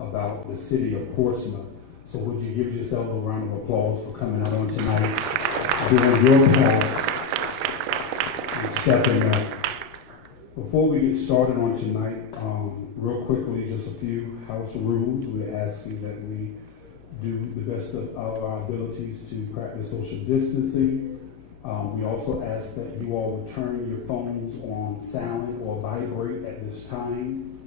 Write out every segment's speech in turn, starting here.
about the city of Portsmouth. So would you give yourself a round of applause for coming out on tonight, doing your part, and stepping up. Before we get started on tonight, real quickly, just a few house rules. We're asking that we do the best of our abilities to practice social distancing. We also ask that you all would turn your phones on silent or vibrate at this time.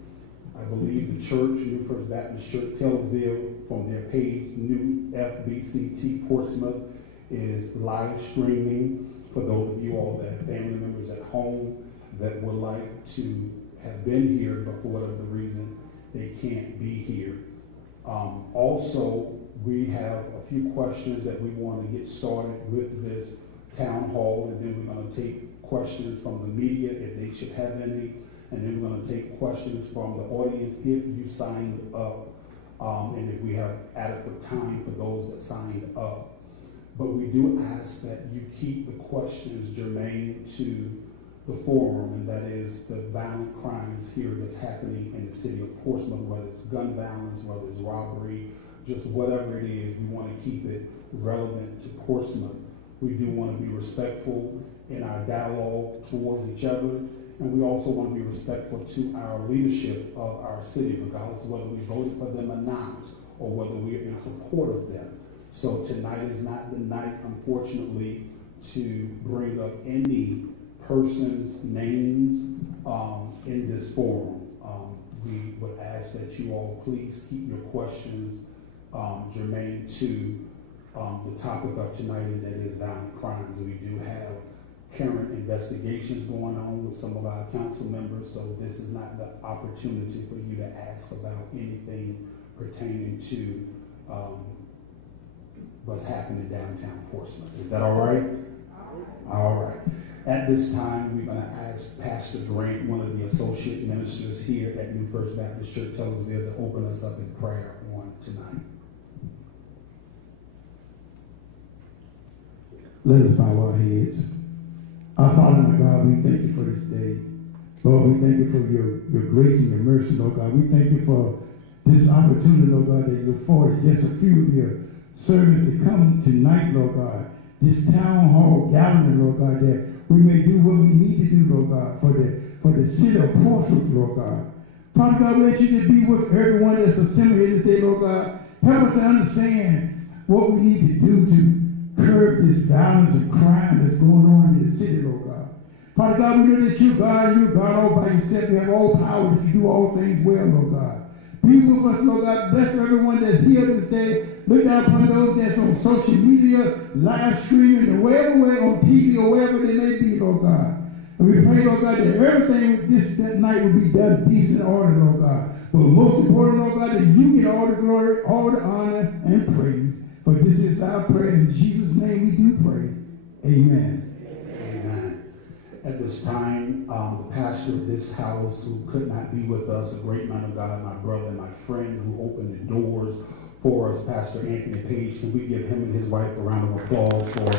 I believe the church, New First Baptist Church, Taylorsville, from their page, New FBCT Portsmouth, is live streaming for those of you all that have family members at home that would like to have been here, but for whatever reason, they can't be here. Also, we have a few questions that we want to get started with this town hall, and then we're going to take questions from the media if they should have any, and then we're going to take questions from the audience if you signed up, and if we have adequate time for those that signed up. But we do ask that you keep the questions germane to the forum, and that is the violent crimes here that's happening in the city of Portsmouth, whether it's gun violence, whether it's robbery, just whatever it is, we want to keep it relevant to Portsmouth. We do want to be respectful in our dialogue towards each other, and we also want to be respectful to our leadership of our city, regardless of whether we voted for them or not, or whether we're in support of them. So tonight is not the night, unfortunately, to bring up any person's names in this forum. We would ask that you all please keep your questions germane to the topic of tonight, and that is violent crimes. We do have current investigations going on with some of our council members, so this is not the opportunity for you to ask about anything pertaining to what's happening downtown Portsmouth. Is that all right? All right. At this time, we're going to ask Pastor Grant, one of the associate ministers here at New First Baptist Church, Taylorsville, to open us up in prayer on tonight. Let us bow our heads. Our Father and God, we thank you for this day. Lord, we thank you for your grace and your mercy, Lord God. We thank you for this opportunity, Lord God, that you afforded just a few of your servants to come tonight, Lord God. This town hall gathering, Lord God, that we may do what we need to do, Lord God, for the city of Portsmouth, Lord God. Father God, we ask you to be with everyone that's assembled here today, Lord God. Help us to understand what we need to do to curb this violence and crime that's going on in the city, Lord God. Father God, we know that you God all by yourself. You have all power, that you do all things well, Lord God. Be with us, Lord God. Bless everyone that's here this day. Look down upon those that's on social media, live streaming, and wherever we're on TV or wherever they may be, Lord God. And we pray, Lord God, that everything that night will be done decent and order, Lord God. But most important, Lord God, that you get all the glory, all the honor, and praise. For this is our prayer. In Jesus' name we do pray. Amen. Amen. At this time, the pastor of this house, who could not be with us, a great man of God, my brother and my friend, who opened the doors for us, Pastor Anthony Page. Can we give him and his wife a round of applause for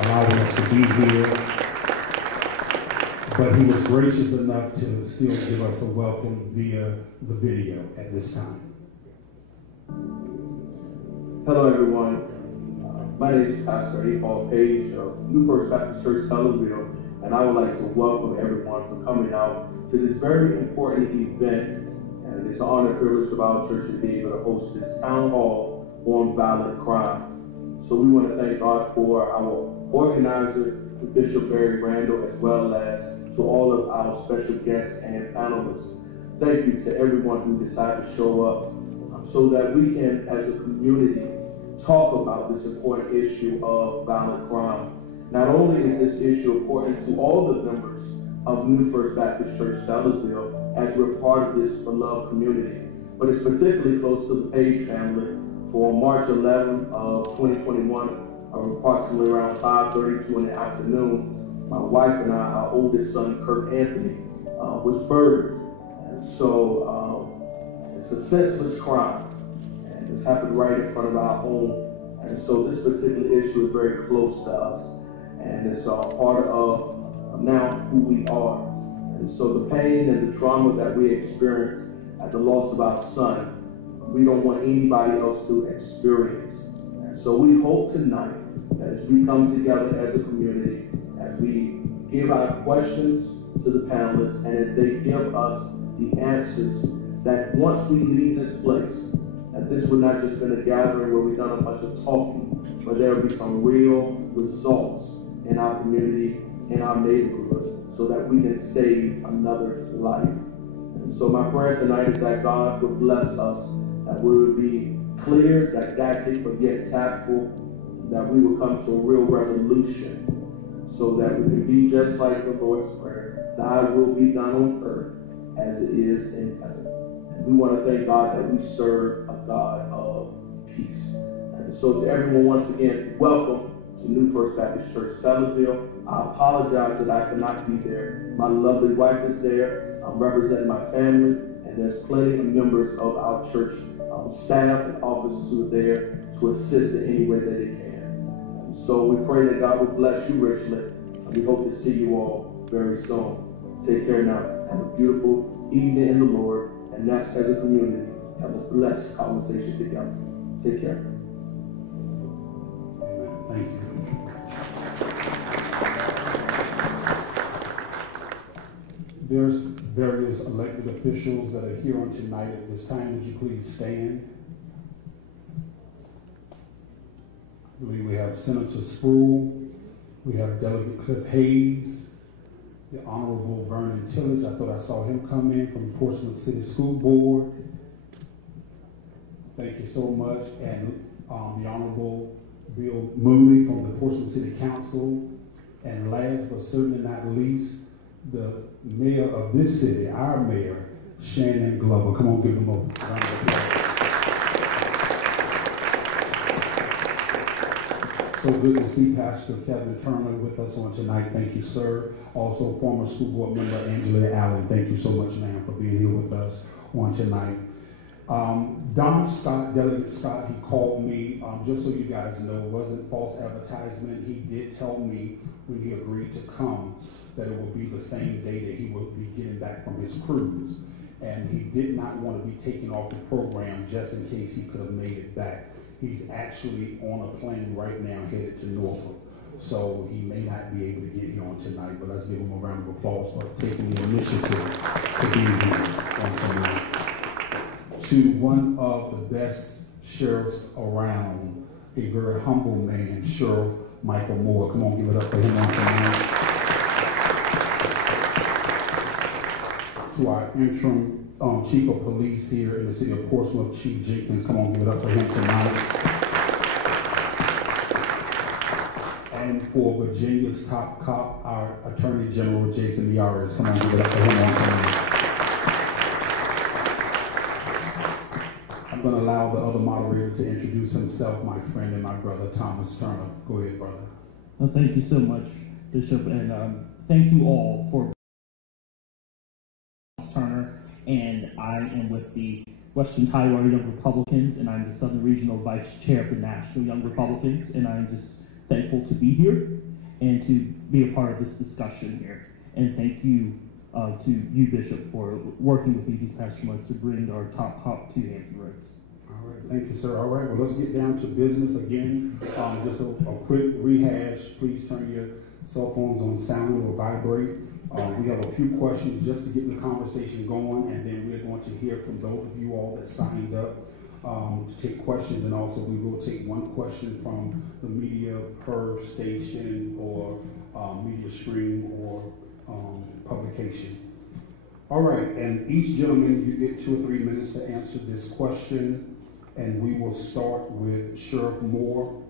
allowing us to be here? But he was gracious enough to still give us a welcome via the video at this time. Hello, everyone. My name is Pastor Paula Page of New First Baptist Church, Taylorsville, and I would like to welcome everyone for coming out to this very important event. And it's an honor and privilege of our church to be able to host this town hall on violent crime. So we want to thank God for our organizer, Bishop Barry Randall, as well as to all of our special guests and panelists. Thank you to everyone who decided to show up so that we can, as a community, talk about this important issue of violent crime. Not only is this issue important to all the members of New First Baptist Church, Taylorsville, as we're part of this beloved community, but it's particularly close to the Page family. For March 11th of 2021, approximately around 5:32 in the afternoon, my wife and I, our oldest son, Kirk Anthony, was murdered. And so it's a senseless crime, and it happened right in front of our home. And so this particular issue is very close to us, and it's part of now who we are. And so the pain and the trauma that we experienced at the loss of our son we don't want anybody else to experience. So we hope tonight that as we come together as a community, as we give our questions to the panelists, and as they give us the answers, that once we leave this place, that this will not just been a gathering where we've done a bunch of talking, but there will be some real results in our community, in our neighborhood, so that we can save another life. And so my prayer tonight is that God would bless us, that we would be clear, didactic, but yet tactful, that we will come to a real resolution so that we can be just like the Lord's Prayer. Thy will be done on earth as it is in heaven. And we want to thank God that we serve a God of peace. And so to everyone, once again, welcome to New First Baptist Church, Sellersville. I apologize that I could not be there. My lovely wife is there. I'm representing my family, and there's plenty of members of our church staff and officers who are there to assist in any way that they can. So we pray that God will bless you richly, and we hope to see you all very soon. Take care now. Have a beautiful evening in the Lord, and that's as a community. Have a blessed conversation together. Take care. Amen. Thank you. There's various elected officials that are here on tonight. At this time, would you please stand? I believe we have Senator Spruill, we have Delegate Cliff Hayes, the Honorable Vernon Tillage. I thought I saw him come in from Portsmouth City School Board. Thank you so much. And the Honorable Bill Moody from the Portsmouth City Council. And last but certainly not least, the mayor of this city, our mayor, Shannon Glover. Come on, give them a round of applause. So good to see Pastor Kevin Turner with us on tonight. Thank you, sir. Also, former school board member Angela Allen. Thank you so much, ma'am, for being here with us on tonight. Don Scott, Delegate Scott, he called me, just so you guys know, it wasn't false advertisement. He did tell me when he agreed to come that it would be the same day that he would be getting back from his cruise. And he did not want to be taken off the program just in case he could have made it back. He's actually on a plane right now headed to Norfolk. So he may not be able to get here on tonight, but let's give him a round of applause for taking the initiative to be here on tonight. To one of the best sheriffs around, a very humble man, Sheriff Michael Moore. Come on, give it up for him on tonight. To our interim Chief of Police here in the city of Portsmouth, Chief Jenkins. Come on, give it up for him tonight. And for Virginia's top cop, our Attorney General, Jason Yaris. Come on, give it up for him on tonight. I'm going to allow the other moderator to introduce himself, my friend and my brother, Thomas Turner. Go ahead, brother. Well, thank you so much, Bishop, and thank you all for Turner. And I am with the Western Tidewater Young Republicans, and I'm the Southern Regional Vice Chair of the National Young Republicans, and I'm just thankful to be here and to be a part of this discussion here. And thank you to you, Bishop, for working with me these past few months to bring our top cop to Hampton Roads. All right, thank you, sir. All right, well, let's get down to business again. Just a quick rehash. Please turn your cell phones on silent or vibrate. We have a few questions just to get the conversation going, and then we're going to hear from those of you all that signed up to take questions, and also we will take one question from the media per station or media stream or publication. All right, and each gentleman, you get 2 or 3 minutes to answer this question, and we will start with Sheriff Moore.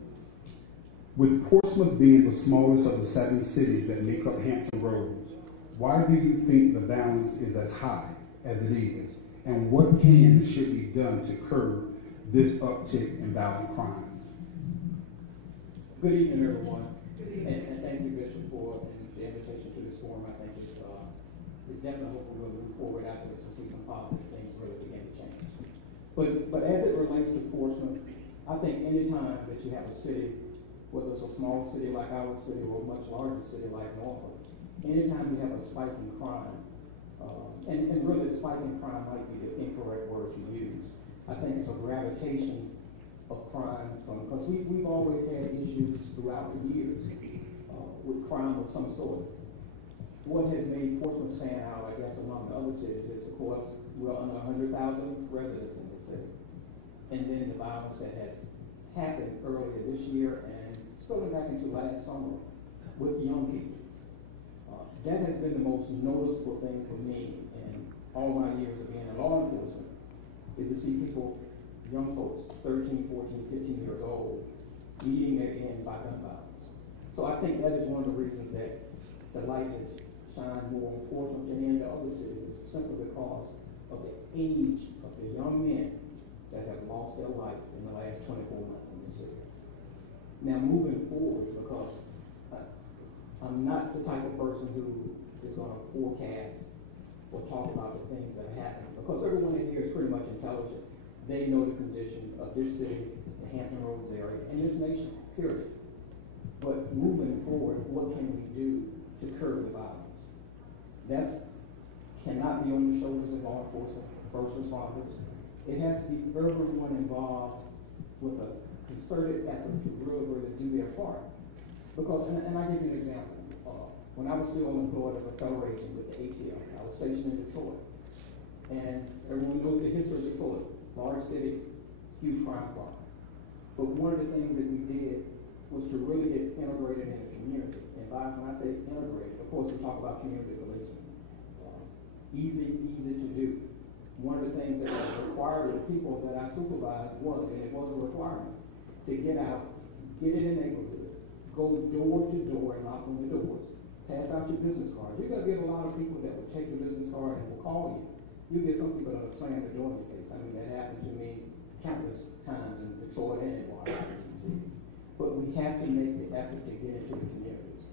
With Portsmouth being the smallest of the 7 cities that make up Hampton Roads, why do you think the violence is as high as it is? And what can and should be done to curb this uptick in violent crimes? Good evening, everyone. And thank you, Bishop, for the invitation to this forum. I think it's definitely hopeful we'll move forward after this and see some positive things really begin to change. But as it relates to Portsmouth, I think any time that you have a city, whether it's a small city like our city or a much larger city like Norfolk, anytime you have a spike in crime, and really spike in crime might be the incorrect word to use. I think it's a gravitation of crime because we've always had issues throughout the years with crime of some sort. What has made Portsmouth stand out, I guess, among the other cities is, of course, we're under 100,000 residents in the city. And then the violence that has happened earlier this year and spilling back into last summer with young people. That has been the most noticeable thing for me in all my years of being in law enforcement, is to see people, young folks, 13, 14, 15 years old, meeting their end by gun violence. So I think that is one of the reasons that the light has shined more on Portsmouth than in the other cities, is simply because of the age of the young men that have lost their life in the last 24 months in the city. Now moving forward, because I'm not the type of person who is going to forecast or talk about the things that are happening, because everyone in here is pretty much intelligent. They know the condition of this city, the Hampton Roads area, and this nation, period. But moving forward, what can we do to curb the violence? That cannot be on the shoulders of law enforcement, first responders. It has to be everyone involved with a concerted effort to really do their part. Because, and I'll give you an example. When I was still employed as a federal agent with the ATL, I was stationed in Detroit. And everyone knows the history of Detroit. Large city, huge crime problem. But one of the things that we did was to really get integrated in the community. And when I say integrated, of course we talk about community policing. Easy to do. One of the things that was required of the people that I supervised was, and it was a requirement, to get out, get in the neighborhood, go door to door and knock on the doors, pass out your business cards. You're going to get a lot of people that will take your business card and will call you. You get some people that will slam the door in your face. I mean, that happened to me countless times in Detroit and in Washington, D.C. But we have to make the effort to get into the communities.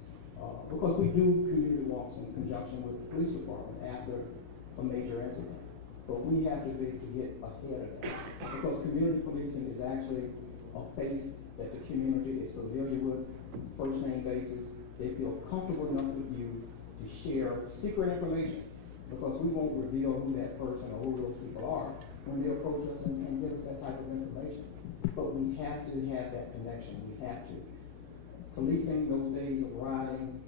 Because we do community walks in conjunction with the police department after a major incident. But we have to be able to get ahead of that. Because community policing is actually a face that the community is familiar with, first name basis. They feel comfortable enough with you to share secret information, because we won't reveal who that person or who those people are when they approach us and give us that type of information. But we have to have that connection. We have to. Policing those days of rioting,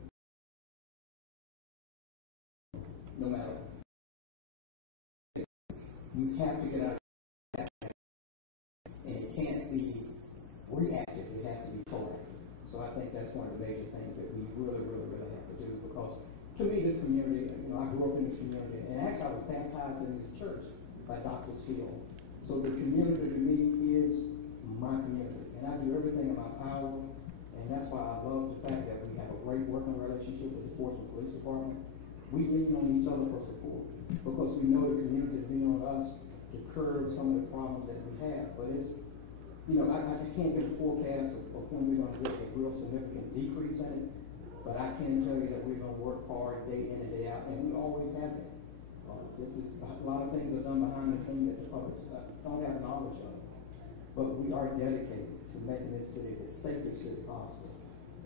no matter what. You have to get out of that, and it can't be reactive. It has to be proactive. So I think that's one of the major things that we really have to do, because to me, this community, I grew up in this community, and actually I was baptized in this church by Dr. Steele. So the community to me is my community, and I do everything in my power, and that's why I love the fact that we have a great working relationship with the Portsmouth Police Department. We lean on each other for support, because we know the community lean on us to curb some of the problems that we have. But it's, I can't get a forecast of when we're going to get a real significant decrease in it, but I can tell you that we're going to work hard day in and day out, and we always have been. A lot of things are done behind the scenes that the public don't have knowledge of. But we are dedicated to making this city the safest city possible.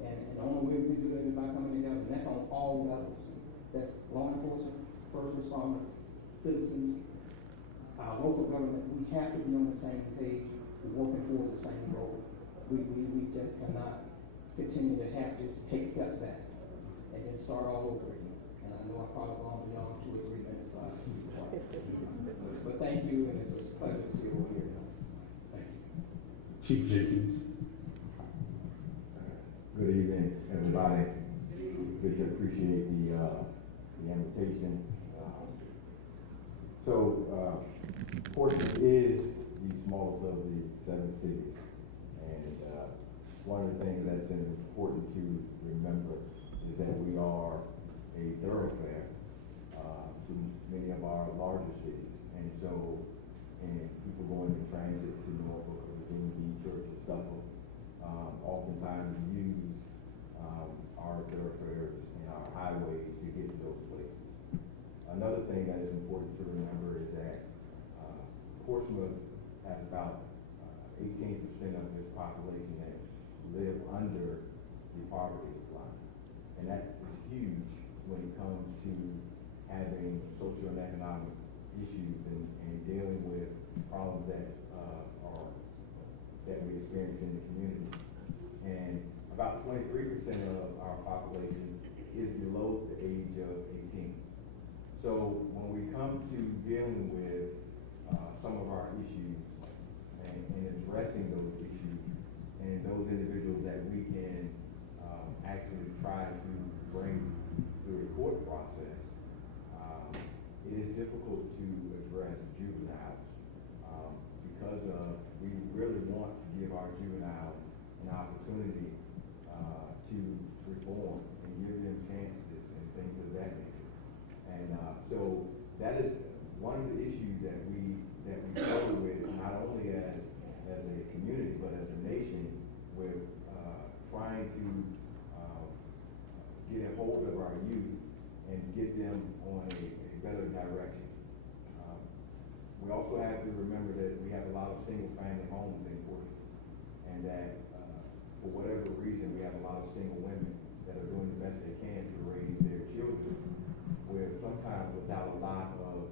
And the only way we can do that is by coming together, and that's on all levels. That's law enforcement, first responders, citizens, our local government. We have to be on the same page, working towards the same goal. We just cannot continue to have to take steps back and then start all over again. And I know I've probably gone beyond 2 or 3 minutes. But thank you, and it's a pleasure to see you all here. Thank you. Chief Jenkins. Good evening, everybody. Bishop, appreciate the invitation. Portsmouth is the smallest of the 7 cities, and one of the things that's important to remember is that we are a thoroughfare to many of our larger cities, and people going in transit to Norfolk, Virginia Beach, or to Suffolk oftentimes use our thoroughfares and our highways to get to those places. Another thing that is important to remember is that Portsmouth has about 18% of its population that live under the poverty line. And that is huge when it comes to having social and economic issues and dealing with problems that that we experience in the community. And about 23% of our population is below the age of 18. So when we come to dealing with some of our issues and addressing those issues and those individuals that we can actually try to bring through the court process, it is difficult to address juveniles because we really want to give our juveniles an opportunity to reform and give them chances and things of that nature. And so that is one of the issues that we struggle with, not only as a community but as a nation, with trying to get a hold of our youth and get them on a better direction. We also have to remember that we have a lot of single-family homes in Portsmouth, and that for whatever reason, we have a lot of single women that are doing the best they can to raise their children, where sometimes without a lot of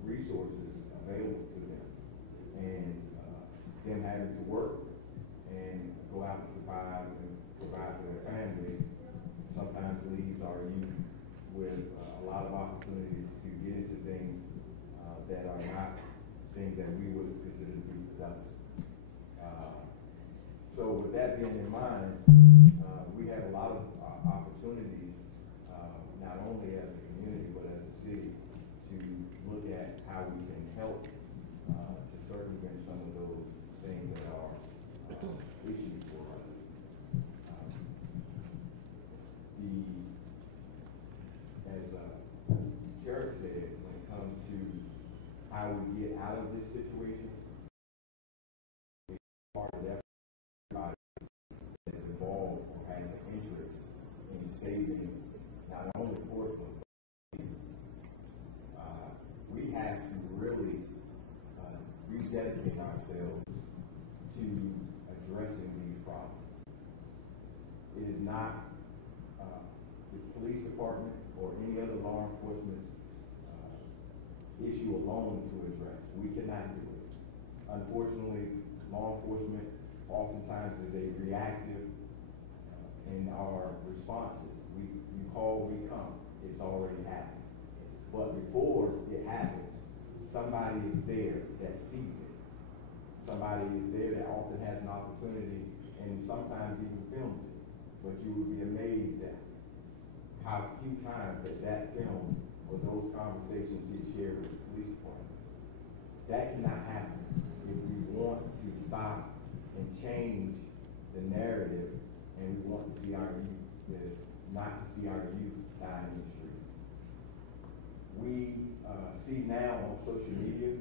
resources available to them, and them having to work and go out and survive and provide for their families, sometimes leaves our youth with a lot of opportunities to get into things that are not things that we would consider to be productive. So with that being in mind, we have a lot of opportunities, not only as a community but as a city, to look at how we can help to circumvent some of those things that are issues for us. As Sheriff said, when it comes to how we get out of this situation, part of that is involved or has an interest in saving not only Portsmouth, but we have to really rededicate ourselves to addressing these problems. It is not the police department or any other law enforcement issue alone to address. We cannot do it. Unfortunately, law enforcement oftentimes is a reactive in our responses. You call, we come. It's already happened. But before it happens, somebody is there that sees it. Somebody is there that often has an opportunity and sometimes even films it. But you would be amazed at how few times that film or those conversations get shared with the police department. That cannot happen if we want to stop and change the narrative, and we want to see our youth, not to see our youth die in the street. We see now on social media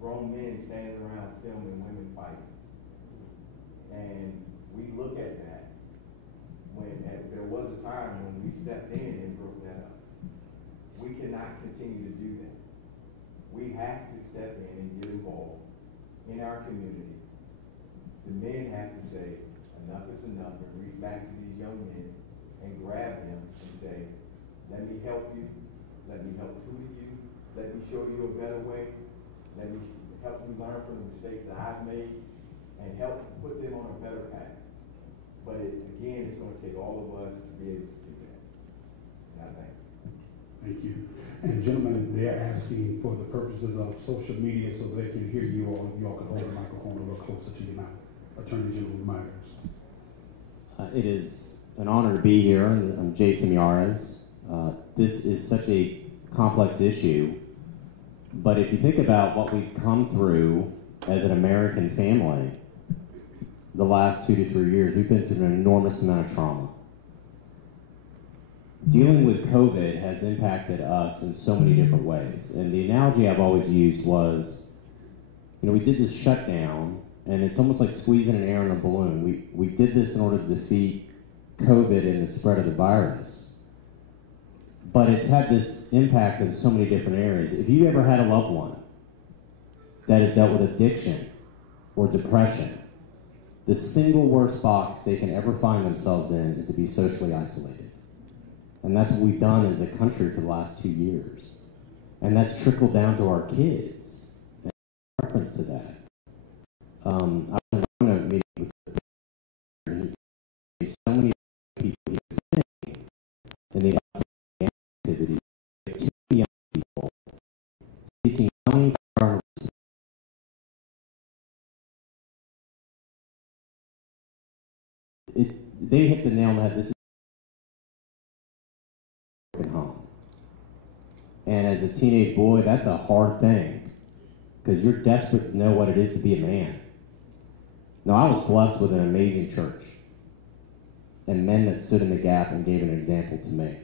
grown men standing around filming women fighting. And we look at that when there was a time when we stepped in and broke that up. We cannot continue to do that. We have to step in and get involved in our community. The men have to say, enough is enough, and reach back to these young men and grab them and say, let me help you, let me help tutor you, let me show you a better way, let me help you learn from the mistakes that I've made, and help put them on a better path. But again, it's going to take all of us to be able to do that. And I thank you. Thank you. And gentlemen, they're asking for the purposes of social media so they can hear you all. If you all could hold the microphone a little closer to your mouth. Attorney General Myers. It is an honor to be here. I'm Jason Yares. This is such a complex issue, but if you think about what we've come through as an American family the last 2 to 3 years, we've been through an enormous amount of trauma. Dealing with COVID has impacted us in so many different ways. And the analogy I've always used was, we did this shutdown, and it's almost like squeezing an air in a balloon. We did this in order to defeat COVID and the spread of the virus. But it's had this impact in so many different areas. If you ever had a loved one that has dealt with addiction or depression, the single worst box they can ever find themselves in is to be socially isolated. And that's what we've done as a country for the last 2 years. And that's trickled down to our kids. And in reference to that, I was in a meeting with so many people he was saying in the activity, too many young people seeking money for they hit the nail on the head. This is at home. And as a teenage boy, that's a hard thing because you're desperate to know what it is to be a man. Now, I was blessed with an amazing church and men that stood in the gap and gave an example to me.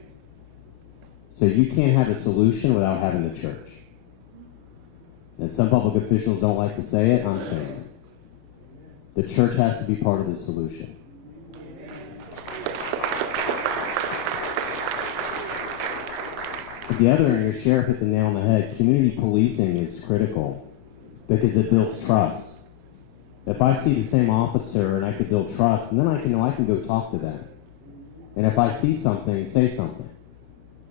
So you can't have a solution without having the church. And some public officials don't like to say it, I'm saying it. The church has to be part of the solution. The other, and your sheriff hit the nail on the head, community policing is critical because it builds trust. If I see the same officer and I can build trust, and then I can know I can go talk to them. And if I see something, say something.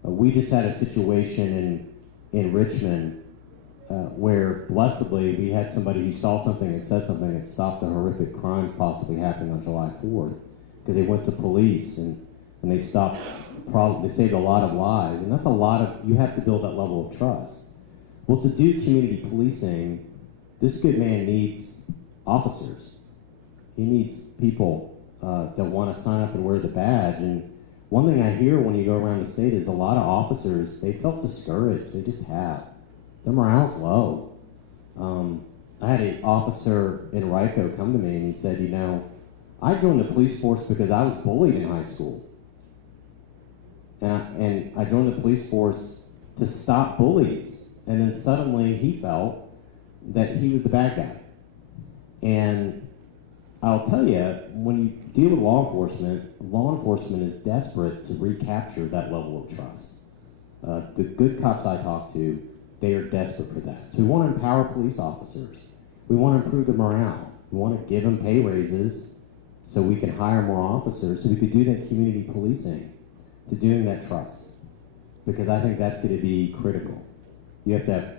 We just had a situation in Richmond where, blessedly, we had somebody who saw something and said something and stopped a horrific crime possibly happening on July 4th because they went to police and they stopped, they saved a lot of lives. And that's a lot of, you have to build that level of trust. Well, to do community policing, this good man needs officers. He needs people that want to sign up and wear the badge. And one thing I hear when you go around the state is a lot of officers, they felt discouraged. They just have. Their morale's low. I had an officer in Rico come to me and he said, you know, I joined the police force because I was bullied in high school. And I joined the police force to stop bullies. And then suddenly he felt that he was the bad guy. And I'll tell you, when you deal with law enforcement is desperate to recapture that level of trust. The good cops I talk to, they are desperate for that. So we want to empower police officers. We want to improve the morale. We want to give them pay raises so we can hire more officers, so we could do that community policing, to doing that trust. Because I think that's going to be critical. You have to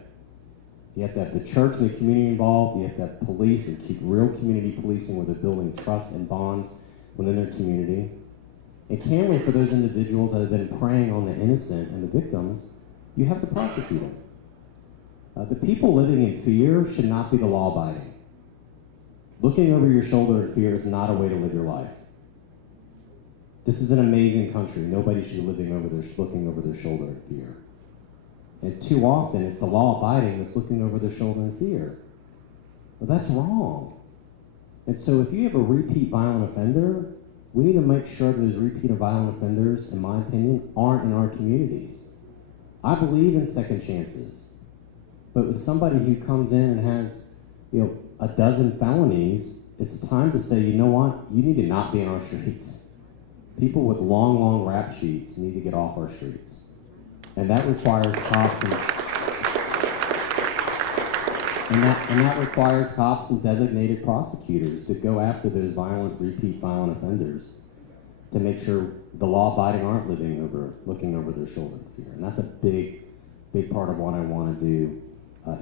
have the church and the community involved. You have to have police and keep real community policing where they're building trust and bonds within their community. And candidly, for those individuals that have been preying on the innocent and the victims, you have to prosecute them. The people living in fear should not be the law-abiding. Looking over your shoulder in fear is not a way to live your life. This is an amazing country. Nobody should be looking over their shoulder in fear. And too often, it's the law-abiding that's looking over their shoulder in fear. Well, that's wrong. And so if you have a repeat violent offender, we need to make sure that those repeat violent offenders, in my opinion, aren't in our communities. I believe in second chances. But with somebody who comes in and has, a dozen felonies, it's time to say, you know what? You need to not be on our streets. People with long rap sheets need to get off our streets. And that requires cops and that requires cops and designated prosecutors to go after those repeat violent offenders to make sure the law-abiding aren't looking over their shoulder in fear. And that's a big part of what I want to do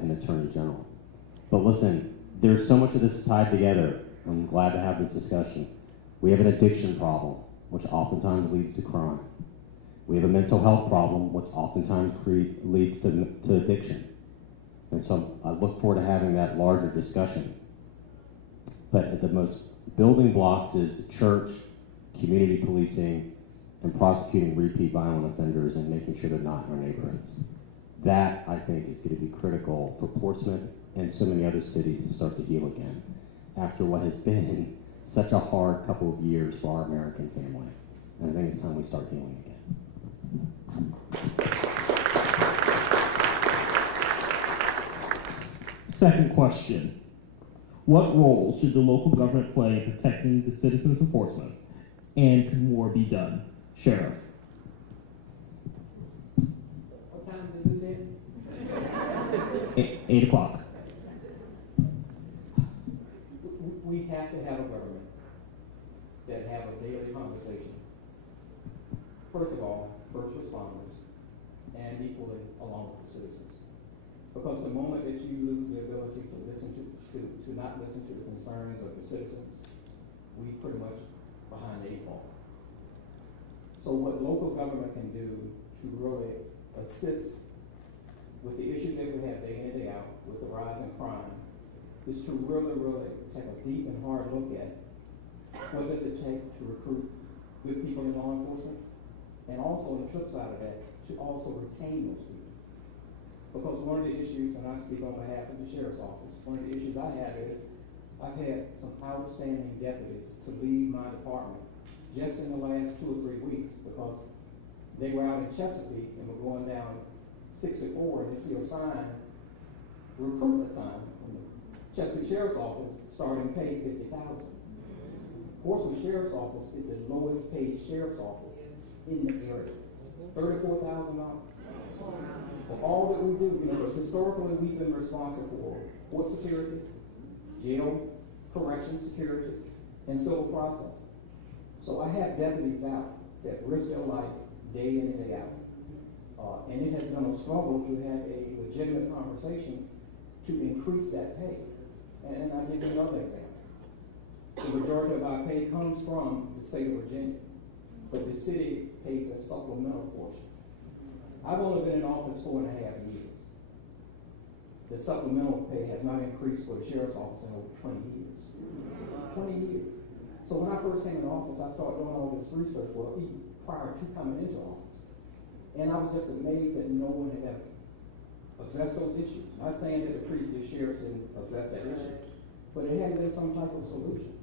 in Attorney General. But listen, there's so much of this tied together. I'm glad to have this discussion. We have an addiction problem, which oftentimes leads to crime. We have a mental health problem, which oftentimes leads to addiction. And so I look forward to having that larger discussion. But the most building blocks is the church, community policing, and prosecuting repeat violent offenders and making sure they're not in our neighborhoods. That, I think, is going to be critical for Portsmouth and so many other cities to start to heal again after what has been such a hard couple of years for our American family. And I think it's time we start healing again. Second question. What role should the local government play in protecting the citizens of Portsmouth? And can more be done? Sheriff. What time does this end? 8 o'clock. We have to have a government that have a daily conversation. First of all, first responders, and equally along with the citizens. Because the moment that you lose the ability to listen to not listen to the concerns of the citizens, we pretty much behind the eight ball. So what local government can do to really assist with the issues that we have day in and day out with the rise in crime is to really, really take a deep and hard look at what does it take to recruit good people in law enforcement, and also on the flip side of that, to also retain those people. Because one of the issues, and I speak on behalf of the sheriff's office, one of the issues I have is I've had some outstanding deputies to leave my department just in the last 2 or 3 weeks because they were out in Chesapeake and were going down 64 and they see a sign, recruitment sign from the Chesapeake Sheriff's Office, starting pay $50,000. Portsmouth Sheriff's Office is the lowest paid sheriff's office in the area, $34,000. For all that we do, because historically we've been responsible for court security, jail, correction security, and civil process. So I have deputies out that risk their life day in and day out. And it has been a struggle to have a legitimate conversation to increase that pay. And I'll give you another example. The majority of our pay comes from the state of Virginia, but the city pays a supplemental portion. I've only been in office 4.5 years. The supplemental pay has not increased for the sheriff's office in over 20 years. 20 years. So when I first came into office, I started doing all this research, well, even prior to coming into office. And I was just amazed that no one had ever addressed those issues. Not saying that the previous sheriffs didn't address that issue, but it hadn't been some type of solution.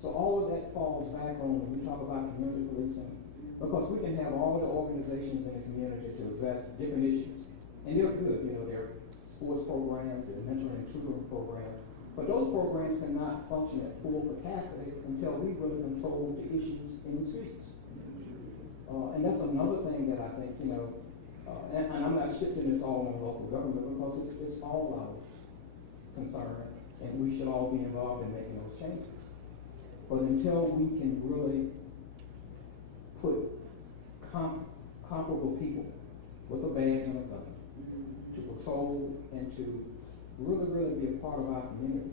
So all of that falls back on when we talk about community policing, because we can have all the organizations in the community to address different issues. And they're good, they're sports programs, they're mentoring and tutoring programs, but those programs cannot function at full capacity until we really control the issues in the streets. And that's another thing that I think, and I'm not shifting this all on local government because it's all our concern, and we should all be involved in making those changes. But until we can really put comparable people with a badge and a gun to patrol and to really, really be a part of our community,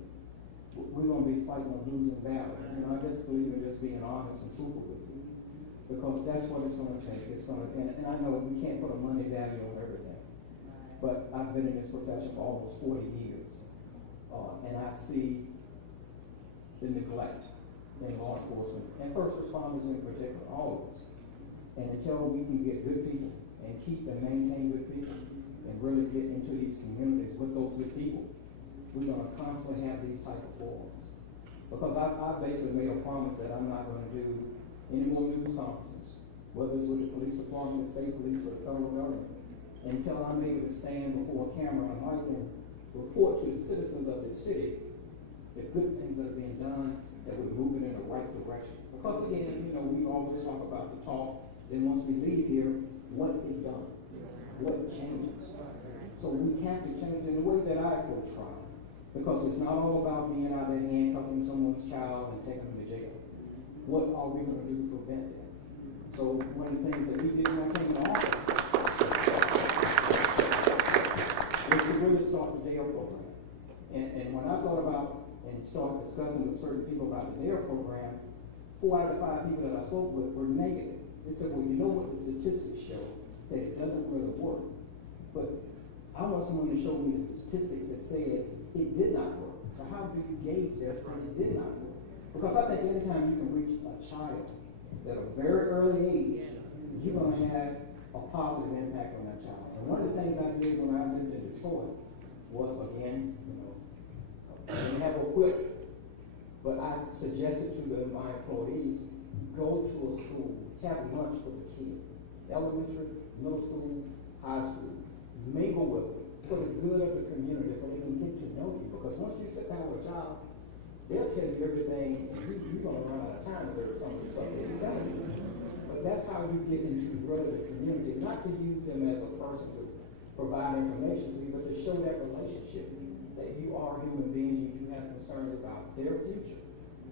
we're going to be fighting a losing battle. I just believe in just being honest and truthful with you, because that's what it's going to take. It's going to, and I know we can't put a money value on everything, but I've been in this profession for almost 40 years, and I see the neglect in law enforcement, and first responders in particular, all of us. And until we can get good people and keep and maintain good people and really get into these communities with those good people, we're going to constantly have these type of forums. Because I basically made a promise that I'm not going to do any more news conferences, whether it's with the police department, the state police, or the federal government, until I'm able to stand before a camera and I can report to the citizens of this city the good things that are being done, that we're moving in the right direction. Because again, we always talk about the talk, then once we leave here, what is done? What changes? So we have to change in the way that I approach crime. Because it's not all about being out there handcuffing someone's child and taking them to jail. What are we going to do to prevent that? So one of the things that we did when I came to office was to really start the DARE program. And when I thought about and started discussing with certain people about the DARE program, 4 out of 5 people that I spoke with were negative. They said, well, you know what the statistics show, that it doesn't really work. But I want someone to show me the statistics that says it did not work. So how do you gauge that when it did not work? Because I think anytime you can reach a child at a very early age, you're going to have a positive impact on that child. And one of the things I did when I lived in Detroit was, again, I didn't have a whip, but I suggested to my employees, go to a school, have lunch with the kid, elementary, middle school, high school, mingle with them for the good of the community, so they can get to know you. Because once you sit down with a child, they'll tell you everything, and you're going to run out of time if there's some of the stuff they're telling you. But that's how you get into really the community, not to use them as a person to provide information to you, but to show that relationship, that you are a human being, you do have concerns about their future.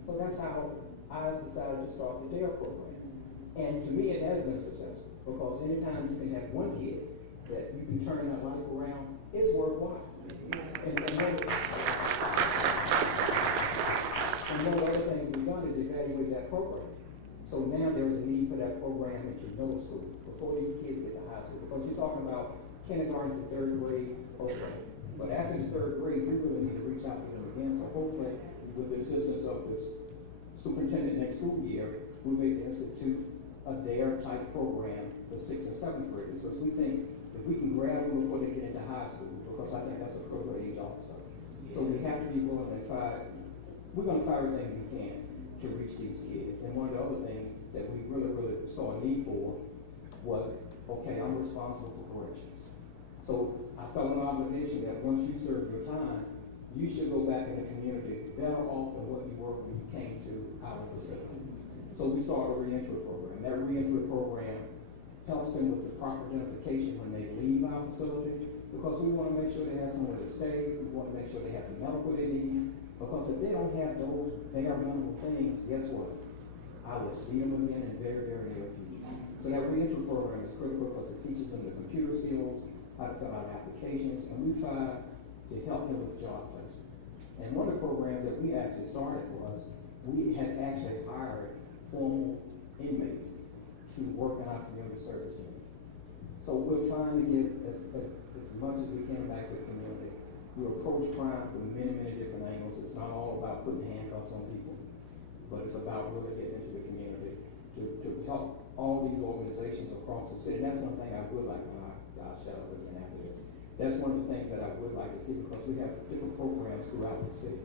So that's how I decided to start the DARE program. And to me, it has been successful. Because anytime you can have one kid that you can turn that life around, it's worthwhile. And one of the other things we've done is evaluate that program. So now there's a need for that program at your middle school before these kids get to high school. Because you're talking about kindergarten to third grade, okay. But after the third grade, you really need to reach out to them again. So hopefully, with the assistance of this superintendent next school year, we may institute a DARE type program for 6th and 7th graders. Because we think if we can grab them before they get into high school, because I think that's a critical age also. So we have to be willing to try. We're going to try everything we can to reach these kids. And one of the other things that we really saw a need for was, okay, I'm responsible for corrections. So I felt an obligation that once you serve your time, you should go back in the community better off than what you were when you came to our facility. So we started a reentry program. That reentry program helps them with the proper identification when they leave our facility, because we want to make sure they have somewhere to stay. We want to make sure they have the medical they need. Because if they don't have those bare minimum things, guess what? I will see them again in very near future. So that reentry program is critical because it teaches them the computer skills, how to fill out applications, and we try to help them with job placement. And one of the programs that we actually started was we had actually hired formal inmates to work in our community service unit. So we're trying to give as much as we can back to the community. We approach crime from many different angles. It's not all about putting handcuffs on people, but it's about really getting into the community to help all these organizations across the city. And that's one thing I would like, when I'll shut up again after this. That's one of the things that I would like to see, because we have different programs throughout the city.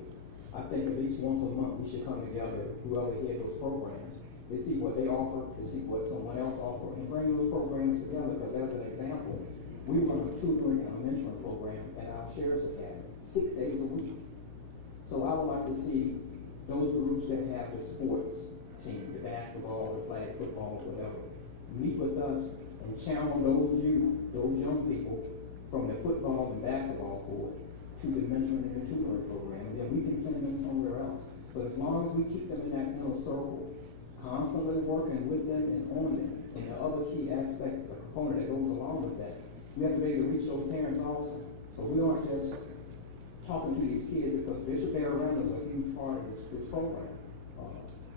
I think at least once a month we should come together, whoever head those programs, to see what they offer, to see what someone else offers, and bring those programs together. Because as an example, we run a tutoring and a mentoring program at our Sheriff's Academy 6 days a week. So I would like to see those groups that have the sports teams, the basketball, the flag football, whatever, meet with us and channel those youth, those young people, from the football and basketball court to the mentoring and the tutoring program, and then we can send them somewhere else. But as long as we keep them in that inner circle, constantly working with them and on them, and the other key aspect, the component that goes along with that, we have to be able to reach those parents also. So we aren't just talking to these kids, because Bishop Bear Around is a huge part of this program.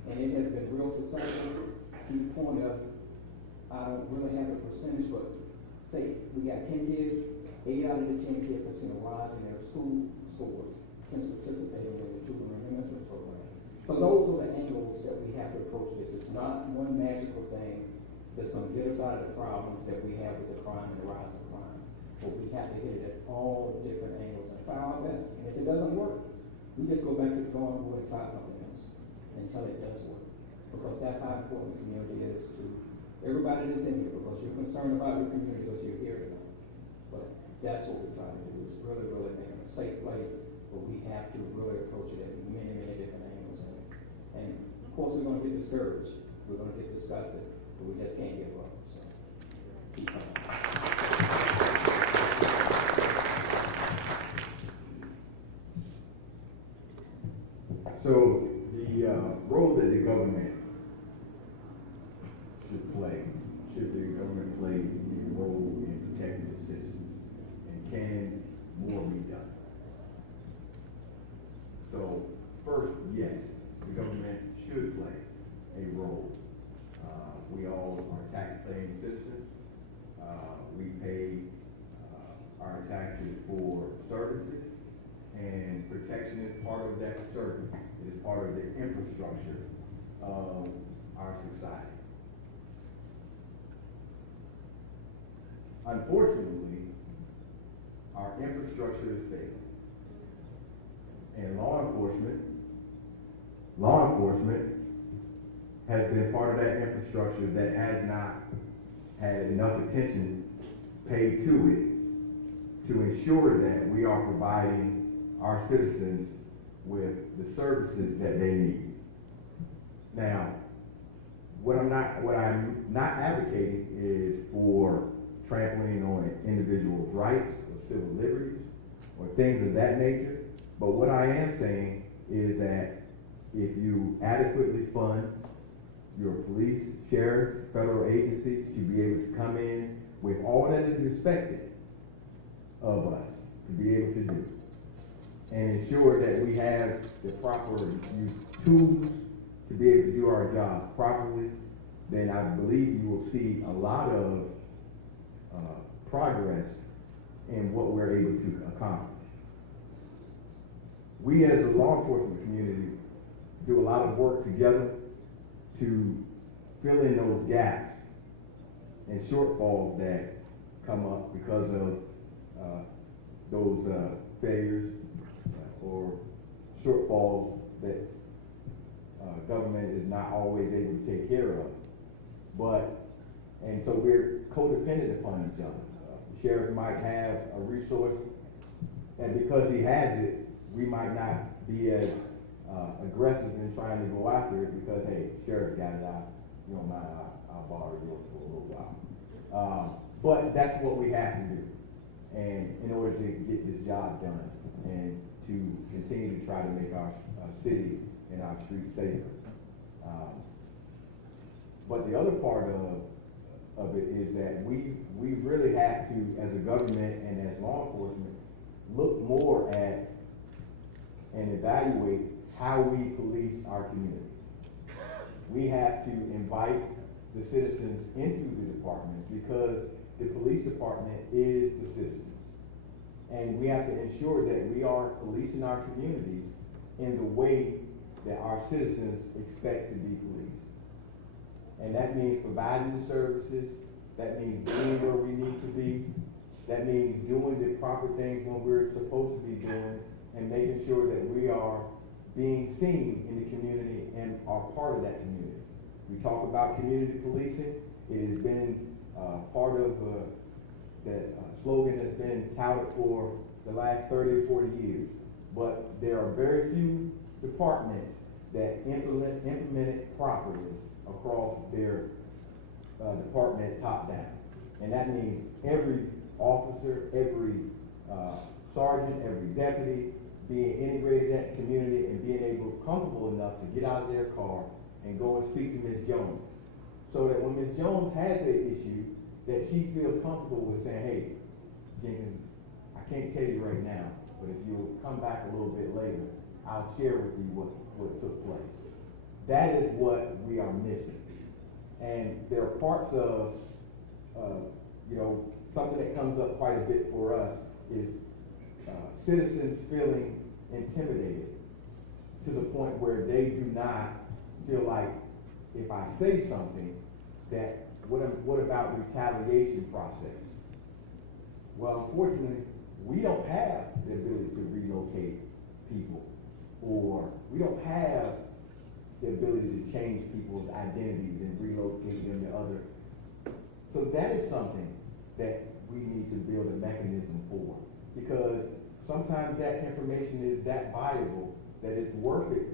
And it has been real successful to the point of, I don't really have a percentage, but say we got 10 kids, 8 out of the 10 kids have seen a rise in their school scores since participating in the tutoring and mentoring program. So those are the angles that we have to approach this. It's not one magical thing that's going to get us out of the problems that we have with the crime and the rise of crime. But we have to hit it at all the different angles and try our best. And if it doesn't work, we just go back to the drawing board and try something else until it does work. Because that's how important the community is to everybody that's in here, because you're concerned about your community because you're here tonight. But that's what we're trying to do, is really make it a safe place, but we have to really approach it at many different angles. And of course, we're going to get discouraged. We're going to get disgusted, but we just can't give up. So keep coming. So the role that the government should the government play a role in protecting the citizens, and can more be done? So first, yes, the government should play a role. We all are tax-paying citizens. We pay our taxes for services, and protection is part of that service. It is part of the infrastructure of our society. Unfortunately, our infrastructure is failing. And law enforcement has been part of that infrastructure that has not had enough attention paid to it to ensure that we are providing our citizens with the services that they need. Now, what I'm not advocating is for trampling on individuals' rights or civil liberties or things of that nature. But what I am saying is that if you adequately fund your police, sheriffs, federal agencies to be able to come in with all that is expected of us to be able to do, and ensure that we have the proper tools to be able to do our jobs properly, then I believe you will see a lot of progress in what we're able to accomplish. We as a law enforcement community do a lot of work together to fill in those gaps and shortfalls that come up because of those failures or shortfalls that government is not always able to take care of. And so we're codependent upon each other. The sheriff might have a resource, and because he has it, we might not be as aggressive in trying to go after it because, hey, sheriff got it out. You don't mind, I'll borrow yours for a little while. But that's what we have to do, and in order to get this job done and to continue to try to make our city and our streets safer. But the other part of it is that we really have to, as a government and as law enforcement, look more at and evaluate how we police our communities. We have to invite the citizens into the departments because the police department is the citizens. And we have to ensure that we are policing our communities in the way that our citizens expect to be policed. And that means providing the services, that means being where we need to be, that means doing the proper things when we're supposed to be doing, and making sure that we are being seen in the community and are part of that community. We talk about community policing. It has been part of that slogan that's been touted for the last 30 or 40 years. But there are very few departments that implement it properly across their department top down. And that means every officer, every sergeant, every deputy being integrated in that community and being comfortable enough to get out of their car and go and speak to Ms. Jones. So that when Ms. Jones has an issue, that she feels comfortable with saying, hey, Jenkins, I can't tell you right now, but if you'll come back a little bit later, I'll share with you what took place. That is what we are missing. And there are parts of, something that comes up quite a bit for us is citizens feeling intimidated to the point where they do not feel like if I say something, that what about retaliation process? Well, unfortunately, we don't have the ability to relocate people, or we don't have the ability to change people's identities and relocate them to other. So that is something that we need to build a mechanism for, because sometimes that information is that valuable that it's worth it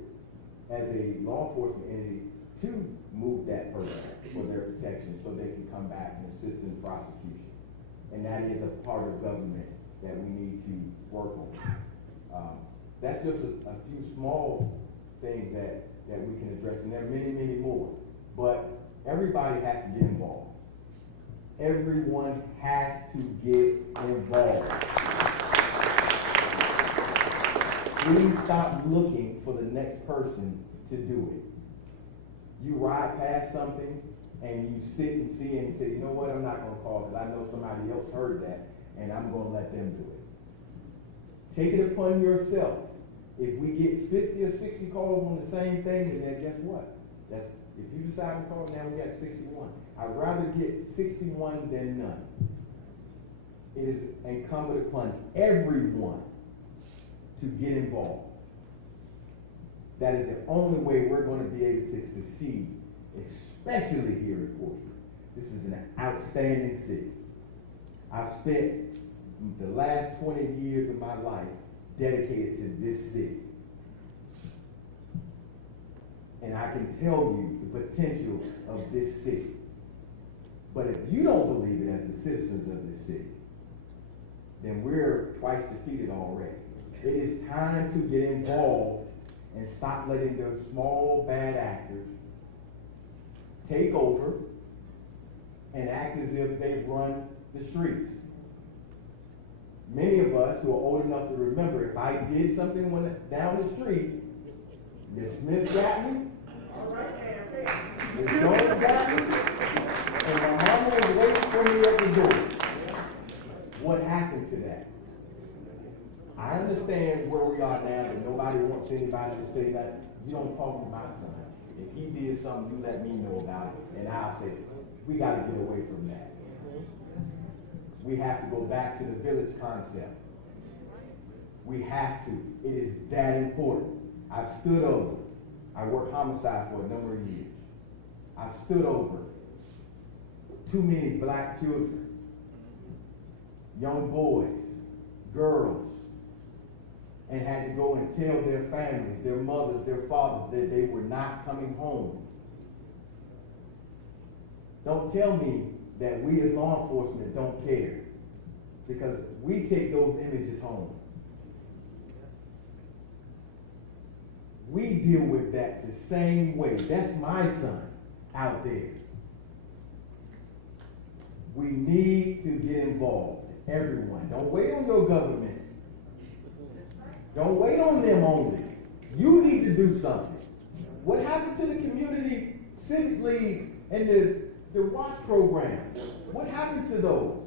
as a law enforcement entity to move that person for their protection so they can come back and assist in prosecution. And that is a part of government that we need to work on. That's just a few small things that we can address, and there are many, many more. But everybody has to get involved. Everyone has to get involved. Please stop looking for the next person to do it. You ride past something and you sit and see and say, you know what, I'm not going to call because I know somebody else heard that and I'm going to let them do it. Take it upon yourself. If we get 50 or 60 calls on the same thing, then guess what? If you decide to call, now we got 61. I'd rather get 61 than none. It is incumbent upon everyone to get involved. That is the only way we're going to be able to succeed, especially here in Portsmouth. This is an outstanding city. I've spent the last 20 years of my life dedicated to this city. And I can tell you the potential of this city. But if you don't believe it as the citizens of this city, then we're twice defeated already. It is time to get involved and stop letting those small bad actors take over and act as if they run the streets. Many of us who are old enough to remember, if I did something down the street, Miss Smith got me, Miss Jones got me, and my mama was waiting for me at the door. What happened to that? I understand where we are now, that nobody wants anybody to say that. You don't talk to my son. If he did something, you let me know about it, and I'll say, we got to get away from that. We have to go back to the village concept. We have to. It is that important. I've stood over. I worked homicide for a number of years. I've stood over too many black children, young boys, girls, and had to go and tell their families, their mothers, their fathers, that they were not coming home. Don't tell me that we as law enforcement don't care, because we take those images home. We deal with that the same way. That's my son out there. We need to get involved, everyone. Don't wait on your government. Don't wait on them only. You need to do something. What happened to the community civic leagues and the watch programs? What happened to those?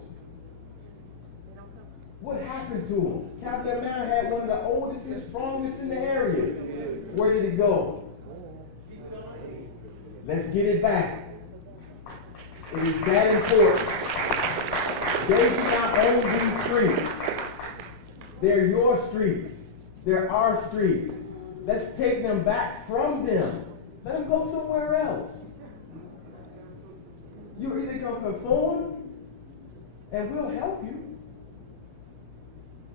What happened to them? Capital Manor had one of the oldest and strongest in the area. Where did it go? Let's get it back. It is that important. They do not own these streets. They're your streets. They're our streets. Let's take them back from them. Let them go somewhere else. You're either going to conform, and we'll help you.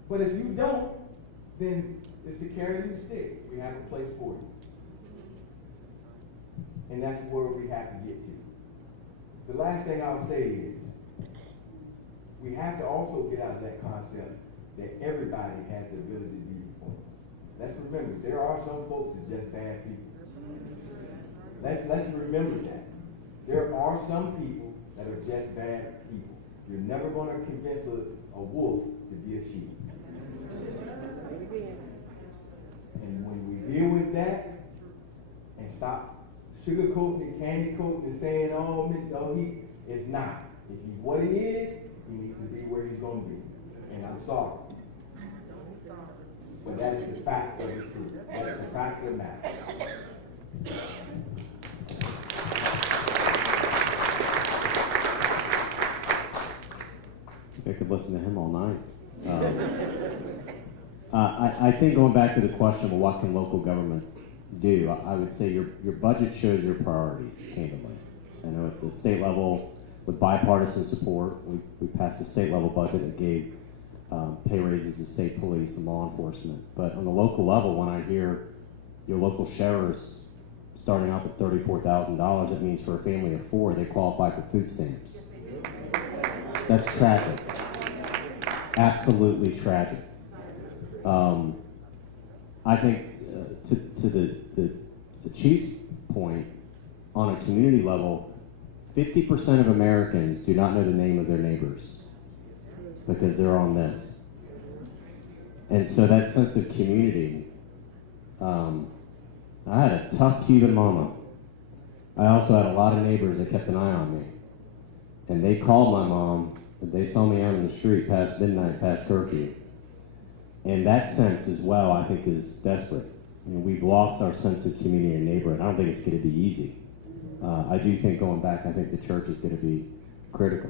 But if you don't, then it's the carrot and the stick. We have a place for you. And that's where we have to get to. The last thing I'll say is, we have to also get out of that concept that everybody has the ability to be reformed. Let's remember, there are some folks that's just bad people. Let's remember that. There are some people that are just bad people. You're never going to convince a wolf to be a sheep. And when we deal with that and stop sugarcoating and candy coating and saying, he is not. If he's what he is, he needs to be where he's going to be. And I'm sorry. But that is the facts of the truth. That's the facts of the matter. I could listen to him all night. I think going back to the question of what can local government do, I would say your budget shows your priorities, candidly. I know at the state level, with bipartisan support, we passed a state level budget that gave pay raises to state police and law enforcement. But on the local level, when I hear your local sheriffs starting out at $34,000, that means for a family of 4, they qualify for food stamps. That's tragic. Absolutely tragic. I think to the chief's point, on a community level, 50% of Americans do not know the name of their neighbors because they're on this. And so that sense of community, I had a tough Cuban mama. I also had a lot of neighbors that kept an eye on me. And they called my mom, but they saw me out in the street past midnight, past curfew. And that sense as well, I think, is desperate. We've lost our sense of community and neighborhood. I don't think it's going to be easy. I do think going back, I think the church is going to be critical.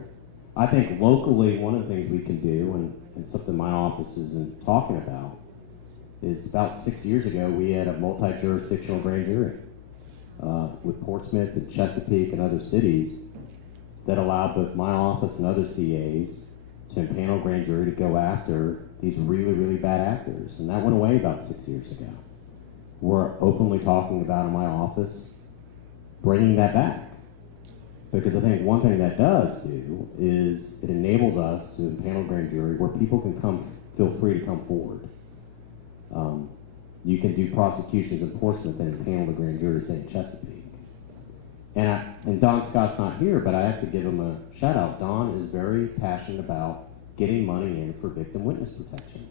I think locally, one of the things we can do, and something my office is talking about, is about 6 years ago, we had a multi-jurisdictional grand jury with Portsmouth and Chesapeake and other cities that allowed both my office and other CAs to impanel grand jury to go after these really, really bad actors. And that went away about 6 years ago. We're openly talking about in my office bringing that back. Because I think one thing that does do is it enables us to impanel grand jury where people can feel free to come forward. You can do prosecutions in Portsmouth and impanel the grand jury, say, in Chesapeake. And Don Scott's not here, but I have to give him a shout out. Don is very passionate about getting money in for victim witness protection.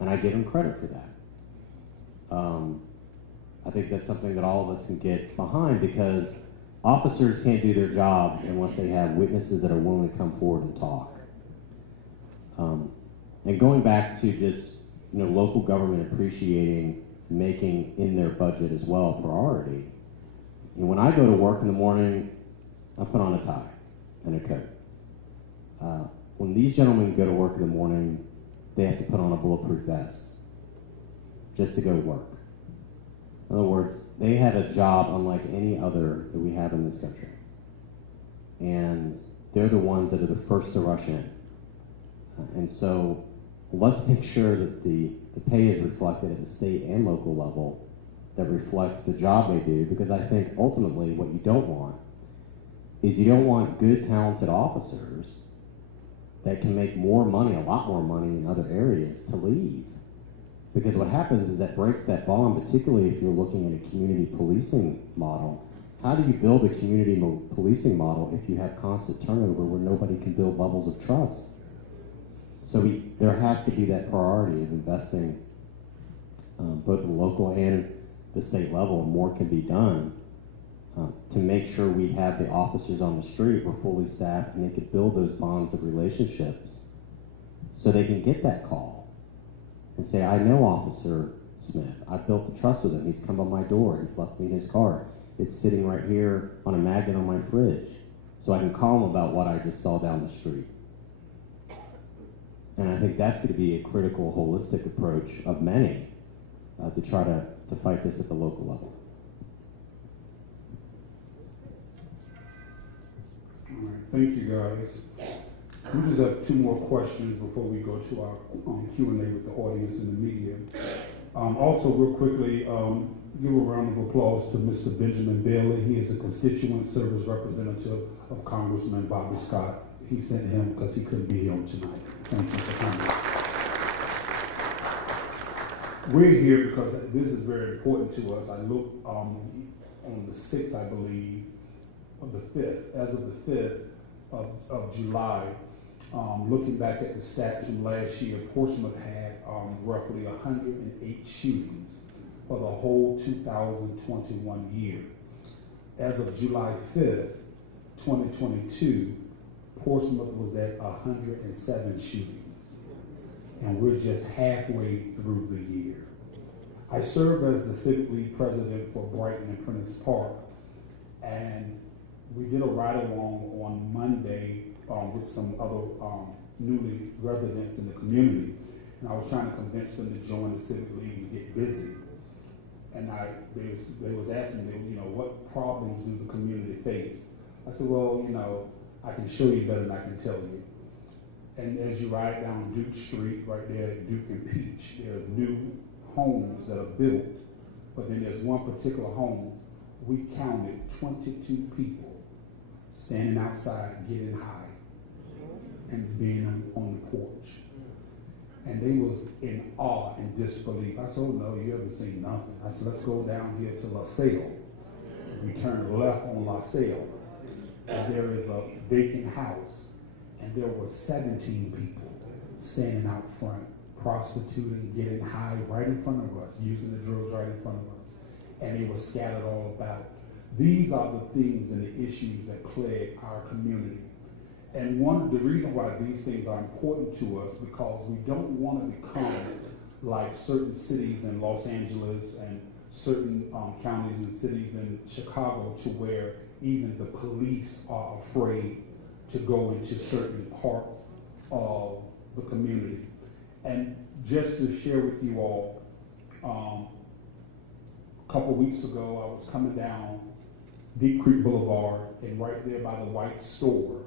And I give him credit for that. I think that's something that all of us can get behind, because officers can't do their job unless they have witnesses that are willing to come forward and talk. And going back to just, local government appreciating making in their budget as well a priority. When I go to work in the morning, I put on a tie and a coat. When these gentlemen go to work in the morning, they have to put on a bulletproof vest just to go to work. In other words, they have a job unlike any other that we have in this country. And they're the ones that are the first to rush in. And so let's make sure that the pay is reflected at the state and local level that reflects the job they do, because I think ultimately what you don't want is you don't want good, talented officers that can make more money, a lot more money in other areas, to leave. Because what happens is that breaks that bond, particularly if you're looking at a community policing model. How do you build a community policing model if you have constant turnover where nobody can build levels of trust? So there has to be that priority of investing both at the local and the state level, and more can be done to make sure we have the officers on the street, we're fully staffed, and they can build those bonds of relationships so they can get that call and say, I know Officer Smith. I've built the trust with him. He's come by my door. He's left me his card. It's sitting right here on a magnet on my fridge. So I can call him about what I just saw down the street. And I think that's going to be a critical, holistic approach of many to try to fight this at the local level. All right, thank you guys. We just have two more questions before we go to our Q&A with the audience and the media. Also, real quickly, give a round of applause to Mr. Benjamin Bailey. He is a constituent service representative of Congressman Bobby Scott. He sent him because he couldn't be here tonight. Thank you for coming. We're here because this is very important to us. I looked on the 6th, I believe, of the 5th, as of the 5th of July, looking back at the stats from last year, Portsmouth had roughly 108 shootings for the whole 2021 year. As of July 5th, 2022, Portsmouth was at 107 shootings, and we're just halfway through the year. I serve as the Civic League president for Brighton and Prentice Park, and we did a ride-along on Monday with some other newly residents in the community, and I was trying to convince them to join the Civic League and get busy. And they was asking me, what problems do the community face? I said, well, I can show you better than I can tell you. And as you ride down Duke Street, right there at Duke and Peach, there are new homes that are built, but then there's one particular home, we counted 22 people standing outside getting high and being on the porch. And they was in awe and disbelief. I said, oh no, you haven't seen nothing. I said, let's go down here to LaSalle. We turned left on LaSalle. And there is a vacant house. And there were 17 people standing out front, prostituting, getting high right in front of us, using the drugs right in front of us. And they were scattered all about. These are the things and the issues that plague our community. And one of the reasons why these things are important to us, because we don't want to become like certain cities in Los Angeles and certain counties and cities in Chicago, to where even the police are afraid to go into certain parts of the community. And just to share with you all, a couple weeks ago, I was coming down Deep Creek Boulevard, and right there by the White Store,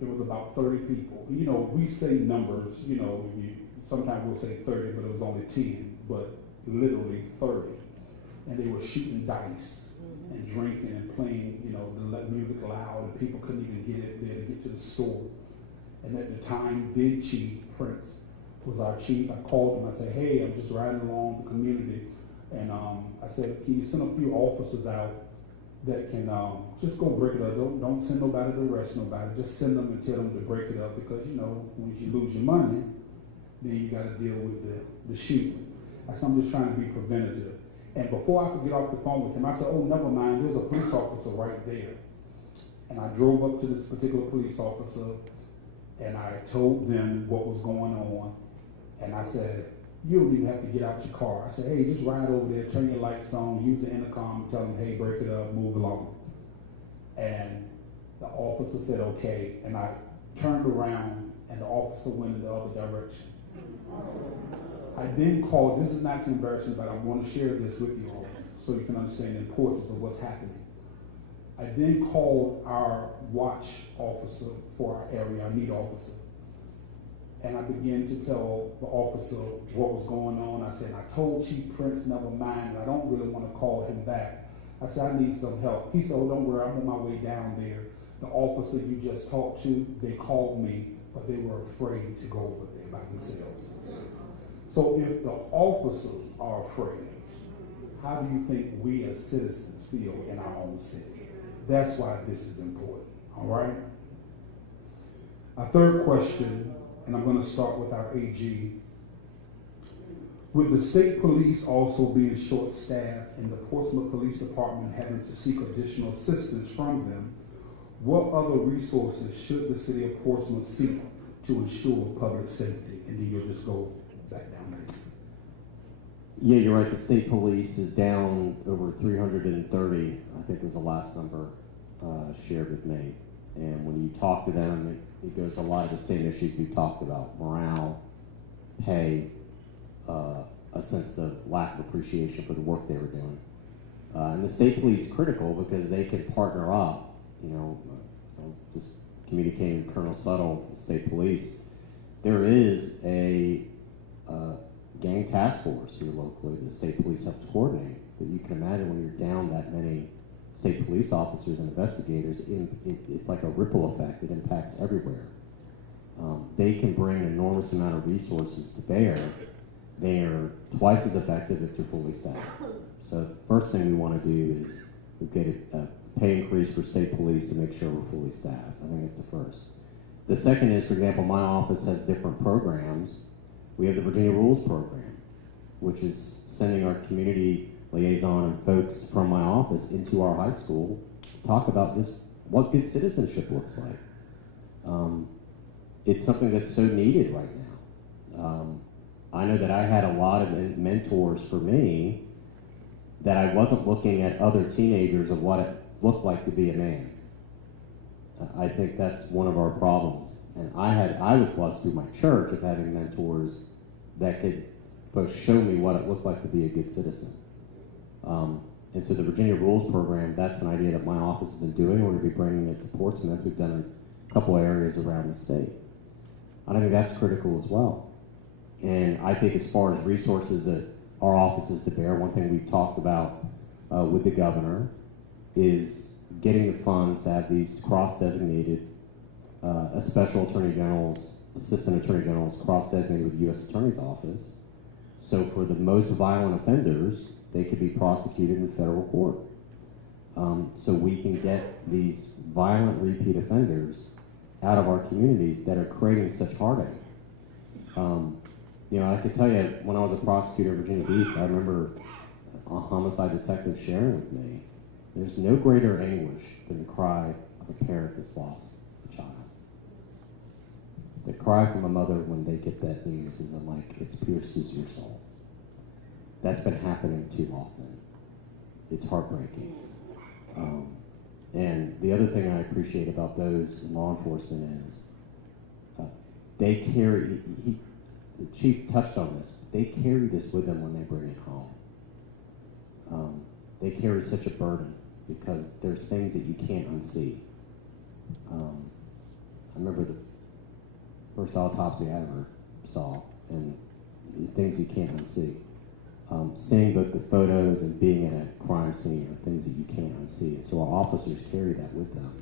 there was about 30 people. We say numbers, sometimes we'll say 30, but it was only 10, but literally 30. And they were shooting dice and drinking and playing, the music loud, and people couldn't even get it there to get to the store. And at the time, then Chief Prince was our chief. I called him, I said, hey, I'm just riding along the community. And I said, can you send a few officers out that can just go break it up. Don't send nobody to arrest nobody. Just send them and tell them to break it up, because you know, when you lose your money, then you got to deal with the shooting. So I'm just trying to be preventative. And before I could get off the phone with him, I said, oh, never mind, there's a police officer right there. And I drove up to this particular police officer, and I told them what was going on. And I said, you don't even have to get out your car. I said, hey, just ride over there, turn your lights on, use the intercom, and tell them, hey, break it up, move along. And the officer said, okay. And I turned around, and the officer went in the other direction. I then called, this is not too embarrassing, but I want to share this with you all so you can understand the importance of what's happening. I then called our watch officer for our area, our need officer. And I began to tell the officer what was going on. I said, I told Chief Prince, never mind, and I don't really want to call him back. I said, I need some help. He said, oh, don't worry, I'm on my way down there. The officer you just talked to, they called me, but they were afraid to go over there by themselves. So if the officers are afraid, how do you think we as citizens feel in our own city? That's why this is important, all right? Our third question, and I'm going to start with our AG. With the state police also being short-staffed and the Portsmouth Police Department having to seek additional assistance from them, what other resources should the city of Portsmouth seek to ensure public safety? And then you'll just go back down there. Yeah, you're right. The state police is down over 330, I think was the last number shared with me. And when you talk to them, it goes a lot of the same issues we talked about: morale, pay, a sense of lack of appreciation for the work they were doing. And the state police is critical because they can partner up. Just communicating with Colonel Suttle, the state police, there is a gang task force here locally the state police have to coordinate. But you can imagine when you're down that many state police officers and investigators, it's like a ripple effect. It impacts everywhere. They can bring an enormous amount of resources to bear. They're twice as effective if they're fully staffed. So the first thing we want to do is get a pay increase for state police to make sure we're fully staffed. I think that's the first. The second is, for example, my office has different programs. We have the Virginia Rules program, which is sending our community liaison and folks from my office into our high school to talk about just what good citizenship looks like. It's something that's so needed right now. I know that I had a lot of mentors for me that I wasn't looking at other teenagers of what it looked like to be a man. I think that's one of our problems. And I was blessed through my church of having mentors that could show me what it looked like to be a good citizen. And so the Virginia Rules program, that's an idea that my office has been doing. We're going to be bringing it to Portsmouth. We've done in a couple areas around the state. I think that's critical as well. And I think as far as resources that our office is to bear, one thing we've talked about with the governor is getting the funds to have these cross-designated special attorney generals, assistant attorney generals cross-designated with the U.S. Attorney's Office. So for the most violent offenders, they could be prosecuted in federal court. So we can get these violent repeat offenders out of our communities that are creating such heartache. I could tell you, when I was a prosecutor in Virginia Beach, I remember a homicide detective sharing with me, there's no greater anguish than the cry of a parent that's lost a child. The cry from a mother when they get that news is like, it pierces your soul. That's been happening too often. It's heartbreaking. And the other thing I appreciate about those in law enforcement is they carry, the chief touched on this, they carry this with them when they bring it home. They carry such a burden because there's things that you can't unsee. I remember the first autopsy I ever saw, and things you can't unsee. Seeing both the photos and being at a crime scene are things that you can't unsee. So our officers carry that with them.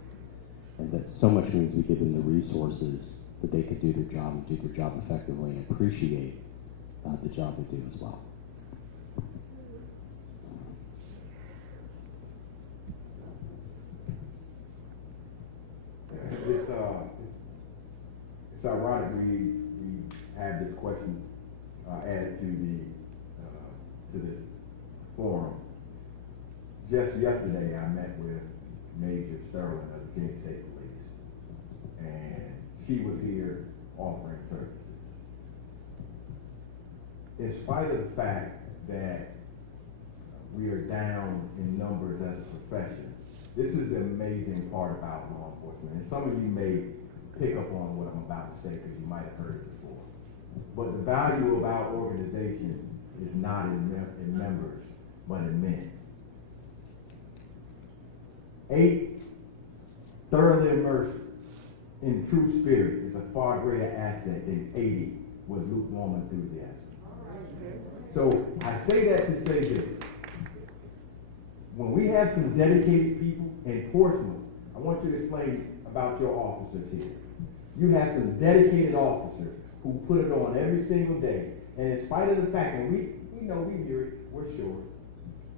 And that so much means we give them the resources that they could do their job and do their job effectively and appreciate the job they do as well. it's ironic we have this question added to this forum. Just yesterday, I met with Major Sterling of the Virginia State Police, and she was here offering services. In spite of the fact that we are down in numbers as a profession, this is the amazing part about law enforcement. And some of you may pick up on what I'm about to say because you might have heard it before. But the value of our organization is not in members, but in men. 8 thoroughly immersed in true spirit is a far greater asset than 80 with lukewarm enthusiasm. So I say that to say this. When we have some dedicated people in Portsmouth, I want you to explain about your officers here. You have some dedicated officers who put it on every single day. And in spite of the fact, and we know, we hear it, we're short.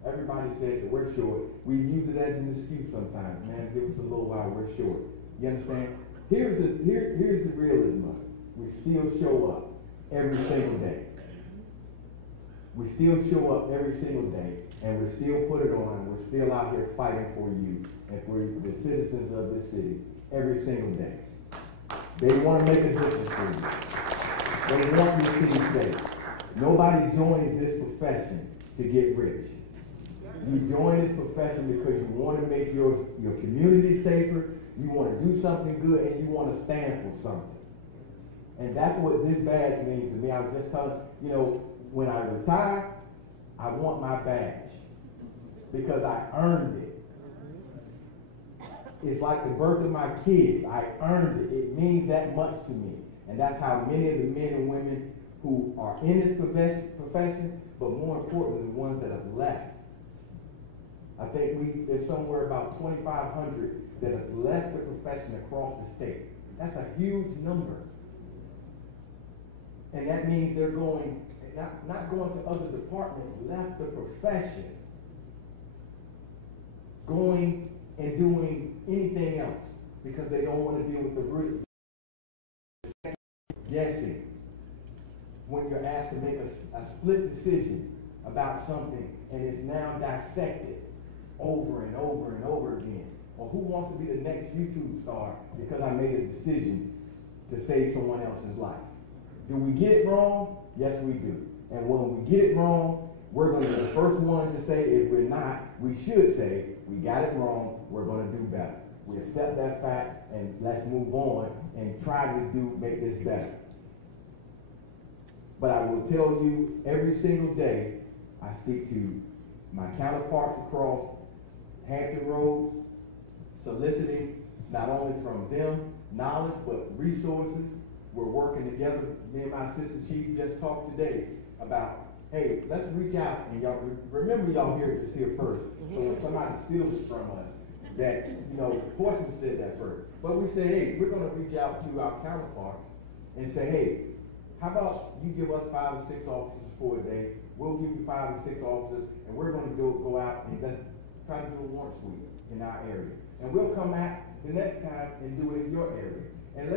Everybody says that we're short. We use it as an excuse sometimes. Man, give us a little while, we're short. You understand? Here's the realism of it. We still show up every single day. We still show up every single day, and we still put it on, and we're still out here fighting for you and for the citizens of this city every single day. They want to make a difference for you. They want your city safe. Nobody joins this profession to get rich. You join this profession because you want to make your community safer, you want to do something good, and you want to stand for something. And that's what this badge means to me. I was just telling, when I retire, I want my badge because I earned it. It's like the birth of my kids. I earned it. It means that much to me. And that's how many of the men and women who are in this profession, but more importantly, the ones that have left. I think there's somewhere about 2,500 that have left the profession across the state. That's a huge number. And that means they're going, not going to other departments, left the profession, going and doing anything else because they don't want to deal with the root. Guessing when you're asked to make a split decision about something and it's now dissected over and over and over again. Or who wants to be the next YouTube star because I made a decision to save someone else's life? Do we get it wrong? Yes, we do. And when we get it wrong, we're going to be the first ones to say, if we're not, we should say, we got it wrong, we're going to do better. We accept that fact and let's move on and try to make this better. But I will tell you, every single day, I speak to my counterparts across Hampton Roads, soliciting not only from them knowledge, but resources. We're working together. Me and my assistant chief just talked today about, hey, let's reach out and y'all remember y'all hear this here first. So when somebody steals it from us, that Portsmouth said that first. But we say, hey, we're going to reach out to our counterparts and say, hey, how about you give us 5 or 6 officers for a day? We'll give you 5 or 6 officers, and we're going to go out and let's try to do a warrant sweep in our area. And we'll come back the next time and do it in your area. And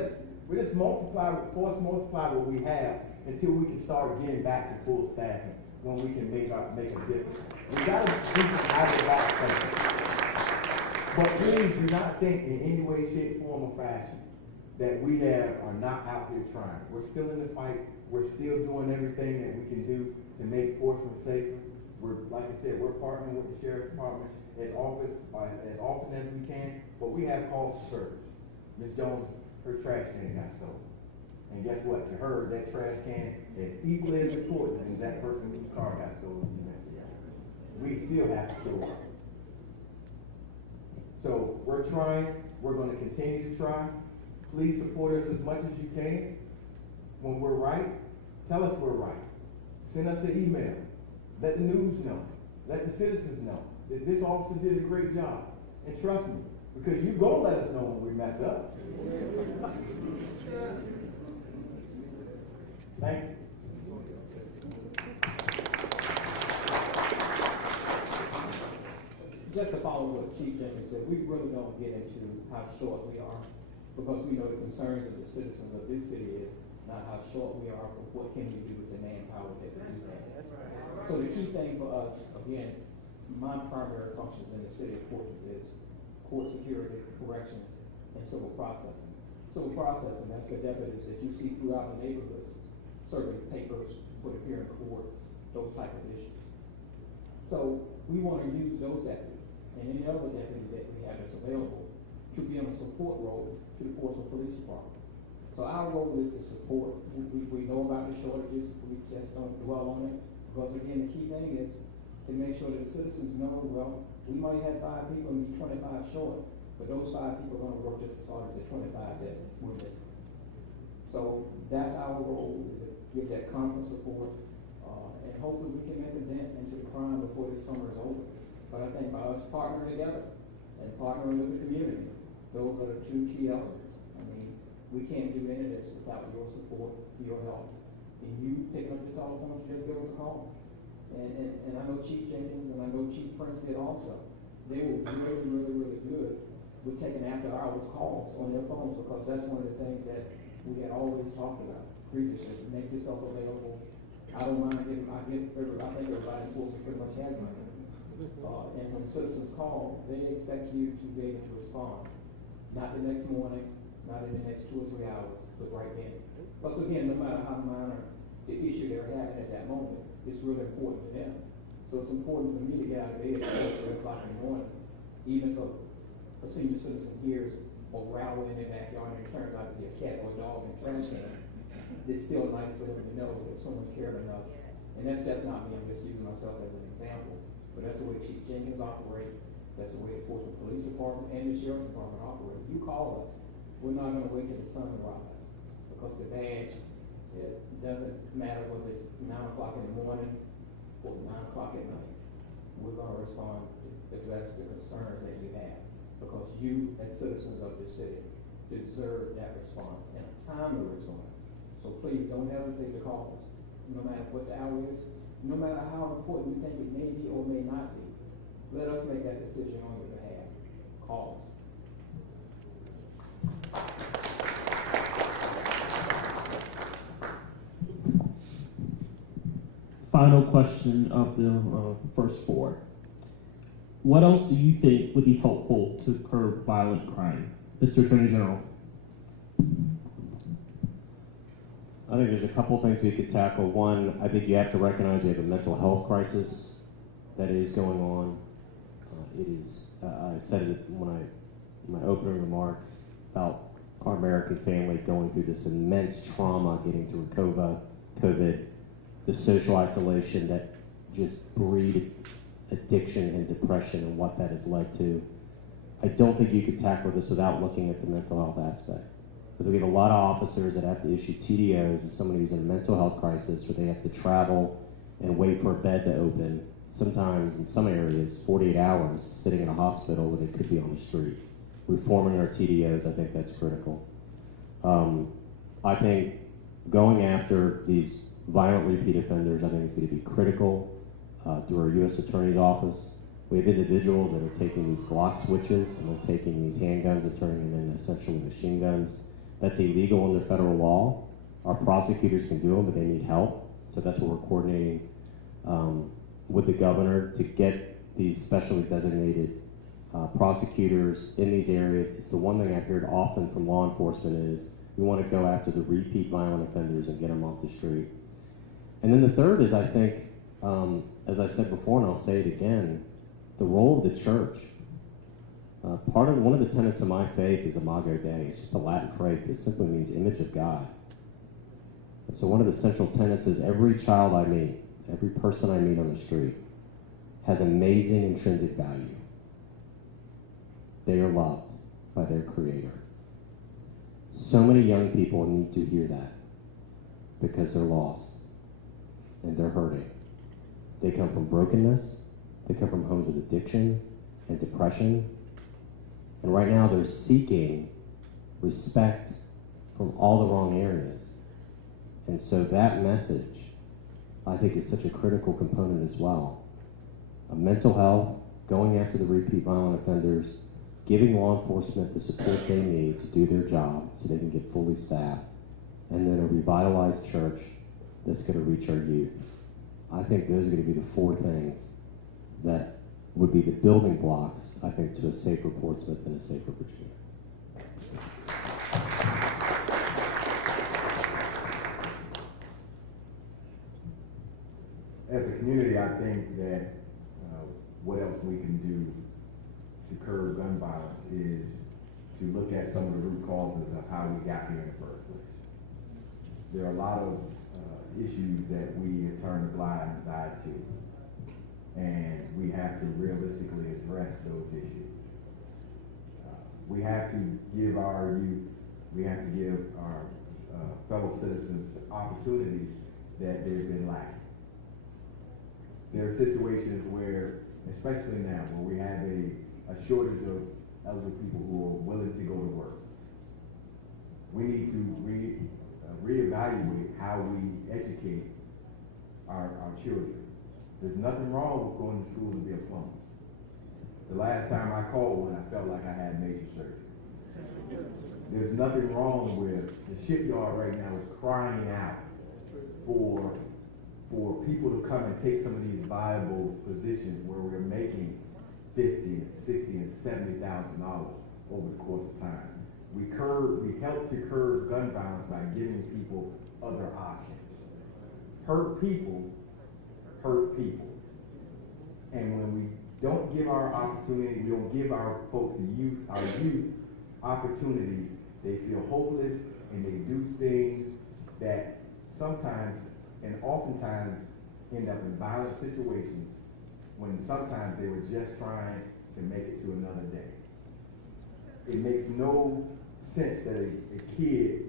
we just multiply what we have until we can start getting back to full staffing when we can make a difference. We got to do this out of that something. But please do not think in any way, shape, form, or fashion that we are not out here trying. We're still in the fight. We're still doing everything that we can do to make Portsmouth safer. Like I said, we're partnering with the Sheriff's Department as often as we can, but we have calls for service. Ms. Jones, her trash can got stolen. And guess what? To her, that trash can is equally as important as that person whose car got stolen. We still have to show up. So we're trying. We're going to continue to try. Please support us as much as you can. When we're right, tell us we're right. Send us an email. Let the news know. Let the citizens know that this officer did a great job. And trust me, because you're going to let us know when we mess up. Thank you. Just to follow what Chief Jenkins said, we really don't get into how short we are. because we know the concerns of the citizens of this city is not how short we are, but what can we do with the manpower that we do have. So the key thing for us, again, my primary functions in the city of Portsmouth is court security, corrections, and civil processing. Civil processing, that's the deputies that you see throughout the neighborhoods, serving papers, put appear in court, those type of issues. So we want to use those deputies and any other deputies that we have that's available to be on a support role to the Portsmouth Police Department. So our role is to support. We know about the shortages. We just don't dwell on it. Because again, the key thing is to make sure that the citizens know, well, we might have 5 people and be 25 short, but those 5 people are going to work just as hard as the 25 that we're missing. So that's our role, is to give that constant support, and hopefully we can make a dent into the crime before this summer is over. But I think by us partnering together and partnering with the community, those are the 2 key elements. I mean, we can't do any of this without your support, your help. And you picking up the telephone, just give us a call. And I know Chief Jenkins and I know Chief Prince did also. They were really, really, really good with taking after-hours calls on their phones, because that's one of the things that we had always talked about previously. Make yourself available. I don't mind giving. I think everybody in Portsmouth pretty much has my number. And when citizens call, they expect you to be able to respond. Not the next morning, not in the next 2 or 3 hours, but right then. Because again, no matter how minor the issue they're having at that moment, it's really important to them. So it's important for me to get out of bed at 3 o'clock in the morning, even if a senior citizen hears a growl in their backyard and it turns out to be a cat or a dog in a trash can. It's still nice for them to know that someone cared enough. And that's not me, I'm just using myself as an example. But that's the way Chief Jenkins operates. That's the way the Portsmouth Police Department and the Sheriff's Department operate. You call us. We're not going to wait till the sun rises, because the badge, it doesn't matter whether it's 9 o'clock in the morning or 9 o'clock at night. We're going to respond to address the concerns that you have, because you, as citizens of this city, deserve that response and a timely response. So please don't hesitate to call us, no matter what the hour is, no matter how important you think it may be or may not be. Let us make that decision on your behalf. Call us. Final question of the first 4. What else do you think would be helpful to curb violent crime? Mr. Attorney General. I think there's a couple things we could tackle. One, I think you have to recognize we have a mental health crisis that is going on. It is, I said it in my opening remarks about our American family going through this immense trauma, getting through COVID, the social isolation that just breeded addiction and depression and what that has led to. I don't think you could tackle this without looking at the mental health aspect. Because we have a lot of officers that have to issue TDOs with somebody who's in a mental health crisis, where they have to travel and wait for a bed to open, sometimes in some areas 48 hours sitting in a hospital where they could be on the street. Reforming our TDOs, I think that's critical. I think going after these violent repeat offenders, I think it's going to be critical through our U.S. Attorney's Office. We have individuals that are taking these Glock switches and they're taking these handguns and turning them into essentially machine guns. That's illegal under federal law. Our prosecutors can do them, but they need help. So that's what we're coordinating with the governor to get these specially designated prosecutors in these areas. It's the one thing I've heard often from law enforcement is we want to go after the repeat violent offenders and get them off the street. And then the third is, I think, as I said before, and I'll say it again, the role of the church. One of the tenets of my faith is Imago Dei. It's just a Latin phrase, but it simply means image of God. And so one of the central tenets is every child I meet, every person I meet on the street has amazing intrinsic value. They are loved by their Creator. So many young people need to hear that because they're lost and they're hurting. They come from brokenness. They come from homes of addiction and depression. And right now they're seeking respect from all the wrong areas. And so that message, I think, is such a critical component as well. Mental health, going after the repeat violent offenders, giving law enforcement the support they need to do their job so they can get fully staffed, and then a revitalized church that's going to reach our youth. I think those are going to be the four things that would be the building blocks, I think, to a safer Portsmouth and a safer Virginia. As a community, I think that what else we can do to curb gun violence is to look at some of the root causes of how we got here in the first place. There are a lot of issues that we have turned a blind eye to, and we have to realistically address those issues. We have to give our youth, we have to give our fellow citizens opportunities that they've been lacking. There are situations where, especially now, where we have a shortage of elderly people who are willing to go to work. We need to reevaluate how we educate our children. There's nothing wrong with going to school to be a plumber. The last time I called one, I felt like I had major surgery. There's nothing wrong with the shipyard right now is crying out for people to come and take some of these viable positions where we're making $50, $60, and $70,000 over the course of time. We help to curb gun violence by giving people other options. Hurt people hurt people. And when we don't give our opportunity, we don't give our folks, our youth opportunities, they feel hopeless and they do things that sometimes and oftentimes end up in violent situations when sometimes they were just trying to make it to another day. It makes no sense that a kid's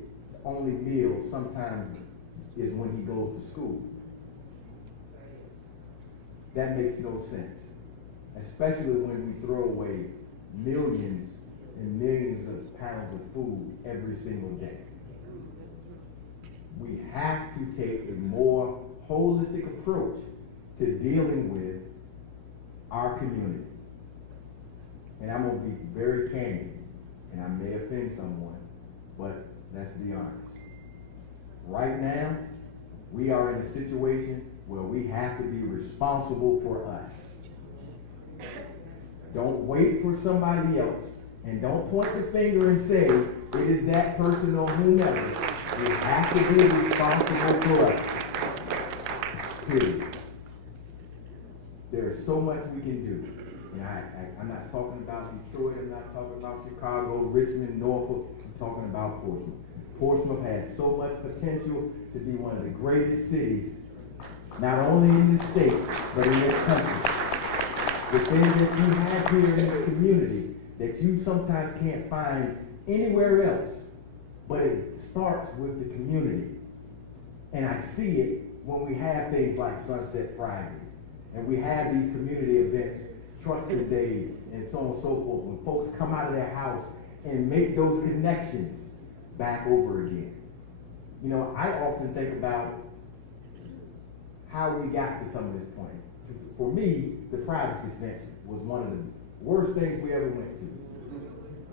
only meal sometimes is when he goes to school. That makes no sense, especially when we throw away millions and millions of pounds of food every single day. We have to take a more holistic approach to dealing with our community. And I'm going to be very candid, and I may offend someone, but let's be honest. Right now, we are in a situation where we have to be responsible for us. Don't wait for somebody else, and don't point the finger and say, it is that person or whomever. We have to be responsible for us. Period. There is so much we can do. And I'm not talking about Detroit, I'm not talking about Chicago, Richmond, Norfolk, I'm talking about Portsmouth. Portsmouth has so much potential to be one of the greatest cities, not only in the state, but in this country. The things that you have here in this community that you sometimes can't find anywhere else, but it starts with the community. And I see it when we have things like Sunset Fridays, and we have these community events, Trucks and Day, and so on and so forth, when folks come out of their house and make those connections back over again. You know, I often think about how we got to some of this point. For me, the privacy fence was one of the worst things we ever went to.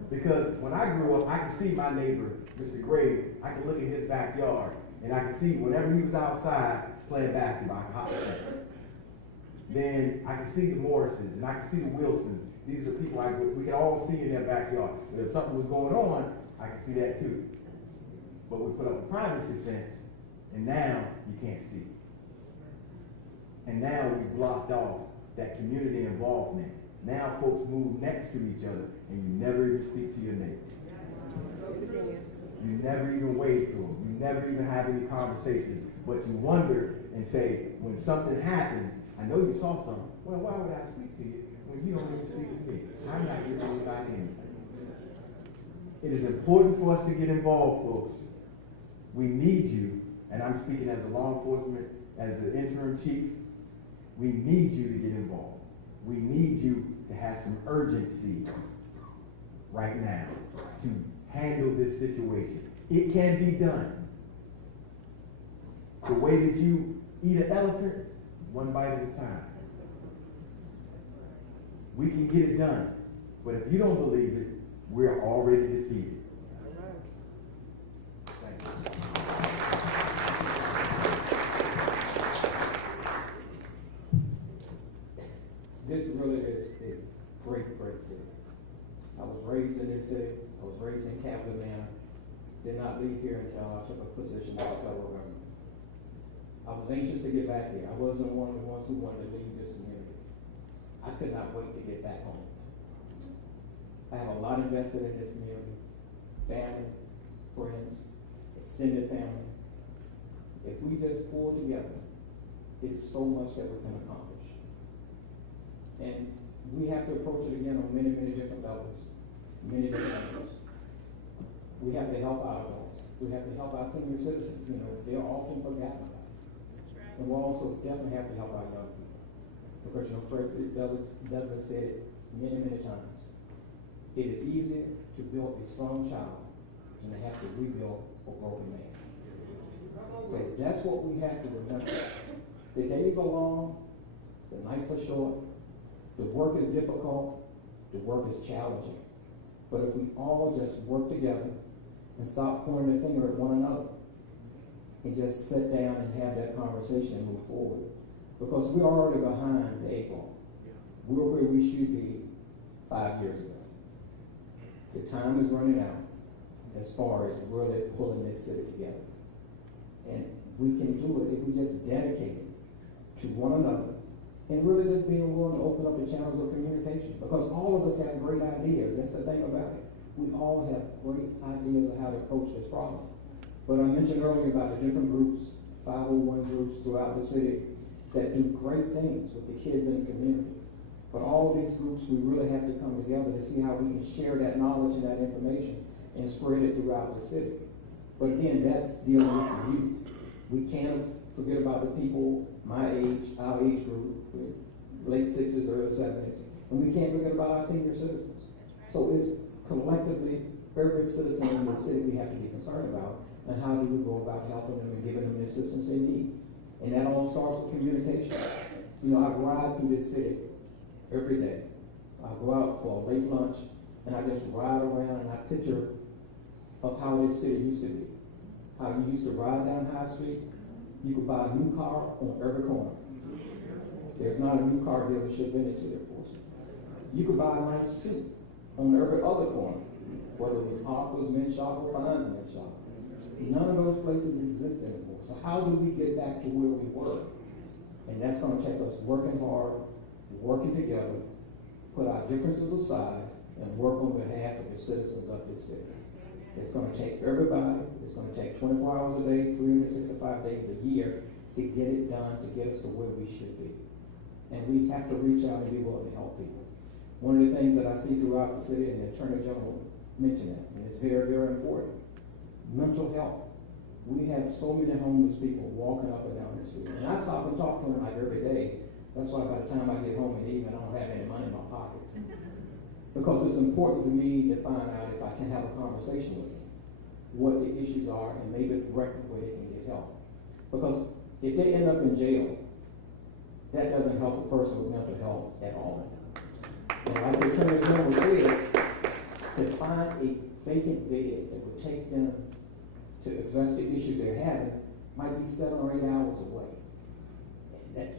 Because when I grew up, I could see my neighbor, Mr. Gray, I could look at his backyard, and I could see whenever he was outside playing basketball, I could hop the fence. Then I could see the Morrisons, and I could see the Wilsons. These are the people we could all see in their backyard. But if something was going on, I could see that too. But we put up a privacy fence, and now you can't see. And now we blocked off that community involvement. Now folks move next to each other, and you never even speak to your neighbor. You never even wave to them. You never even have any conversations. But you wonder and say, when something happens, I know you saw something. Well, why would I speak to you when you don't even speak to me? I'm not giving anybody anything. It is important for us to get involved, folks. We need you, and I'm speaking as a law enforcement, as the interim chief. We need you to get involved. We need you to have some urgency right now to handle this situation. It can be done. The way that you eat an elephant, one bite at a time. We can get it done. But if you don't believe it, we're already defeated. Thank you. This really is a great, great city. I was raised in this city. I was raised in Capital Manor. Did not leave here until I took a position as a federal government. I was anxious to get back here. I wasn't one of the ones who wanted to leave this community. I could not wait to get back home. I have a lot invested in this community. Family, friends, extended family. If we just pull together, it's so much that we can accomplish. And we have to approach it again on many, many different levels, many different levels. We have to help our adults. We have to help our senior citizens. You know, they're often forgotten about. And we'll also definitely have to help our young people. Because, you know, Fred Douglass said it many, many times. It is easier to build a strong child than to have to rebuild a broken man. So that's what we have to remember. The days are long, the nights are short, the work is difficult, the work is challenging. But if we all just work together and stop pointing the finger at one another and just sit down and have that conversation and move forward. Because we're already behind the 8 ball. We're where we should be 5 years ago. The time is running out as far as really pulling this city together. And we can do it if we just dedicate it to one another and really just being willing to open up the channels of communication. Because all of us have great ideas. That's the thing about it. We all have great ideas of how to approach this problem. But I mentioned earlier about the different groups, 501 groups throughout the city that do great things with the kids in the community. But all of these groups, we really have to come together to see how we can share that knowledge and that information and spread it throughout the city. But again, that's dealing with the youth. We can't forget about the people my age, our age group, late 60s, early 70s. And we can't forget about our senior citizens. So it's collectively, every citizen in the city we have to be concerned about, and how do we go about helping them and giving them the assistance they need. And that all starts with communication. You know, I ride through this city every day. I go out for a late lunch, and I just ride around and I picture of how this city used to be. How you used to ride down High Street. You could buy a new car on every corner. There's not a new car dealership in the city, of course. You could buy a nice suit on every other corner, whether it was Harper's Men's Shop or Fines Men's Shop. None of those places exist anymore. So how do we get back to where we were? And that's going to take us working hard, working together, put our differences aside, and work on behalf of the citizens of this city. It's going to take everybody. It's going to take 24 hours a day, 365 days a year to get it done, to get us to where we should be. And we have to reach out and be willing to help people. One of the things that I see throughout the city, and the Attorney General mentioned it, and it's very, very important, mental health. We have so many homeless people walking up and down the street. And I stop and talk to them like every day. That's why by the time I get home in the evening, I don't have any money in my pockets. Because it's important to me to find out if I can have a conversation with them, what the issues are, and maybe direct them where they can get help. Because if they end up in jail, that doesn't help a person with mental health at all. And like the Attorney General said, to find a vacant bed that would take them to address the issues they're having might be 7 or 8 hours away.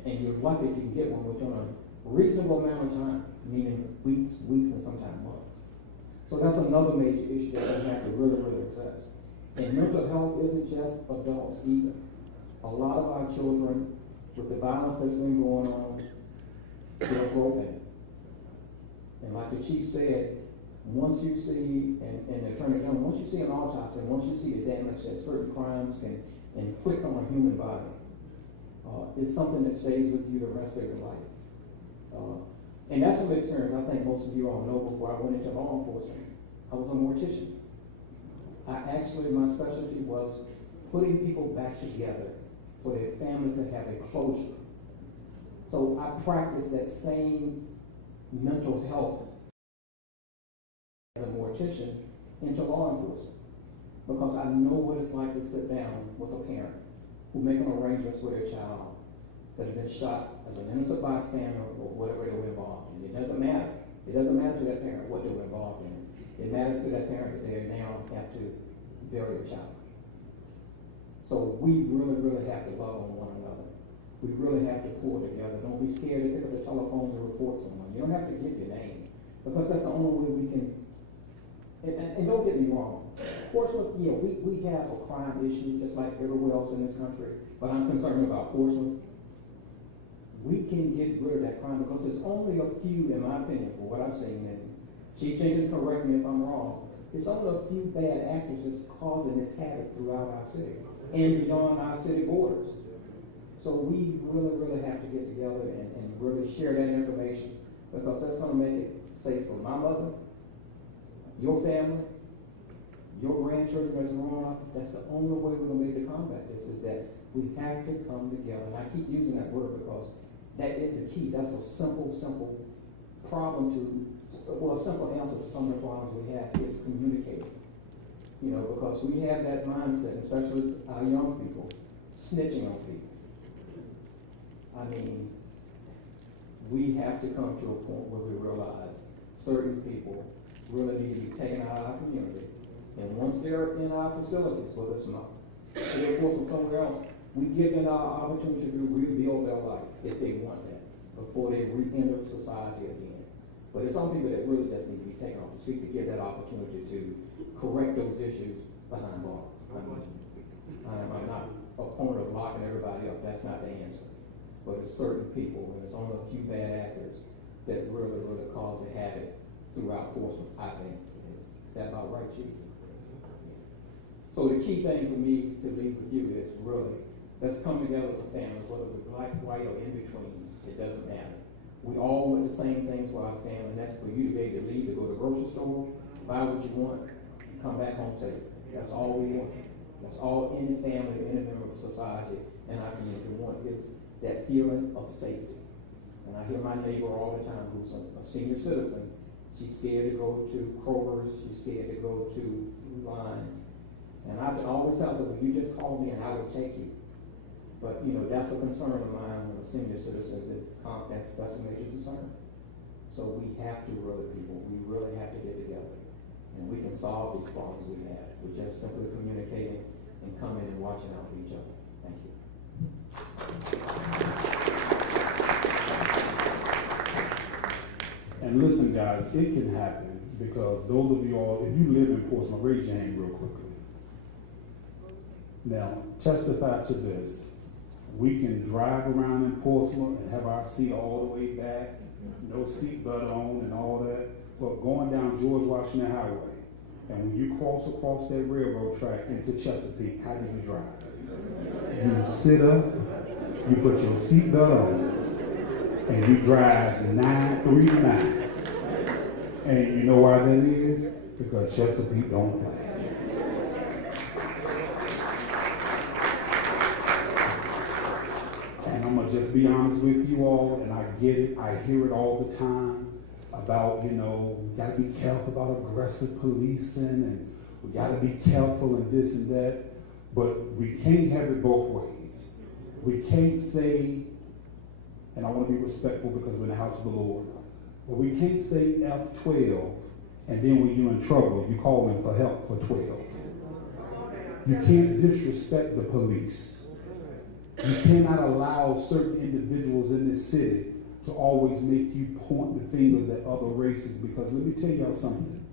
And you're lucky if you can get one within a reasonable amount of time, meaning weeks, and sometimes months. So that's another major issue that we have to really, really address. And mental health isn't just adults either. A lot of our children, with the violence that's been going on, they're broken. And like the chief said, once you see, and the Attorney General, once you see an autopsy, and once you see the damage that certain crimes can inflict on a human body, it's something that stays with you the rest of your life. And that's some experience I think most of you all know. Before I went into law enforcement, I was a mortician. My specialty was putting people back together for their family to have a closure. So I practiced that same mental health as a mortician into law enforcement, because I know what it's like to sit down with a parent who making arrangements with their child that have been shot as an innocent bystander or whatever they were involved in. It doesn't matter. It doesn't matter to that parent what they were involved in. It matters to that parent that they now have to bury a child. So we really, really have to love on one another. We really have to pull together. Don't be scared to pick up the telephone and report someone. You don't have to give your name, because that's the only way we can. And don't get me wrong, Portsmouth, yeah, we have a crime issue just like everywhere else in this country, but I'm concerned about Portsmouth. We can get rid of that crime because there's only a few, in my opinion, for what I've seen, and Chief Jenkins, correct me if I'm wrong, it's only a few bad actors that's causing this havoc throughout our city and beyond our city borders. So we really, really have to get together and really share that information, because that's going to make it safe for my mother, your family, your grandchildren as growing up. That's the only way we're going to be able to combat this, is that we have to come together. And I keep using that word because that is the key. That's a simple problem a simple answer to some of the problems we have is communicating. You know, because we have that mindset, especially our young people, snitching on people. I mean, we have to come to a point where we realize certain people really need to be taken out of our community. And once they're in our facilities, whether it's not, they're from somewhere else, we give them our opportunity to rebuild their life if they want that, before they re-enter society again. But it's some people that really just need to be taken off the street to give that opportunity to correct those issues behind bars. I'm not a opponent of locking everybody up. That's not the answer. But it's certain people, and it's only a few bad actors that really, really cause the havoc throughout Portsmouth, I think. Is that about right, Chief? So the key thing for me to leave with you is really, let's come together as a family, whether we're black, white, or in between. It doesn't matter. We all want the same things for our family, and that's for you to be able to leave, to go to the grocery store, buy what you want, and come back home safe. That's all we want. That's all any family, any member of society in our community want, is that feeling of safety. And I hear my neighbor all the time, who's a senior citizen. She's scared to go to Kroger's. She's scared to go to Line. And I always tell her, well, you just call me and I will take you. But, you know, that's a concern of mine when a senior citizen is that's a major concern. So we have to we really have to get together. And we can solve these problems we have with just simply communicating and coming and watching out for each other. Thank you. And listen, guys, it can happen, because those of you all, if you live in Portsmouth, raise your hand real quickly. Now, testify to this. We can drive around in Portsmouth and have our seat all the way back, no seatbelt on and all that, but going down George Washington Highway, and when you cross across that railroad track into Chesapeake, how do you drive? You sit up, you put your seatbelt on, and you drive 939. And you know why that is? Because Chesapeake don't play. And I'm going to just be honest with you all, and I get it, I hear it all the time about, you know, we got to be careful about aggressive policing, and we got to be careful and this and that, but we can't have it both ways. We can't say, and I want to be respectful because we're in the house of the Lord, but we can't say F12, and then when you're in trouble, you call them for help for 12. You can't disrespect the police. You cannot allow certain individuals in this city to always make you point the fingers at other races, because let me tell y'all something.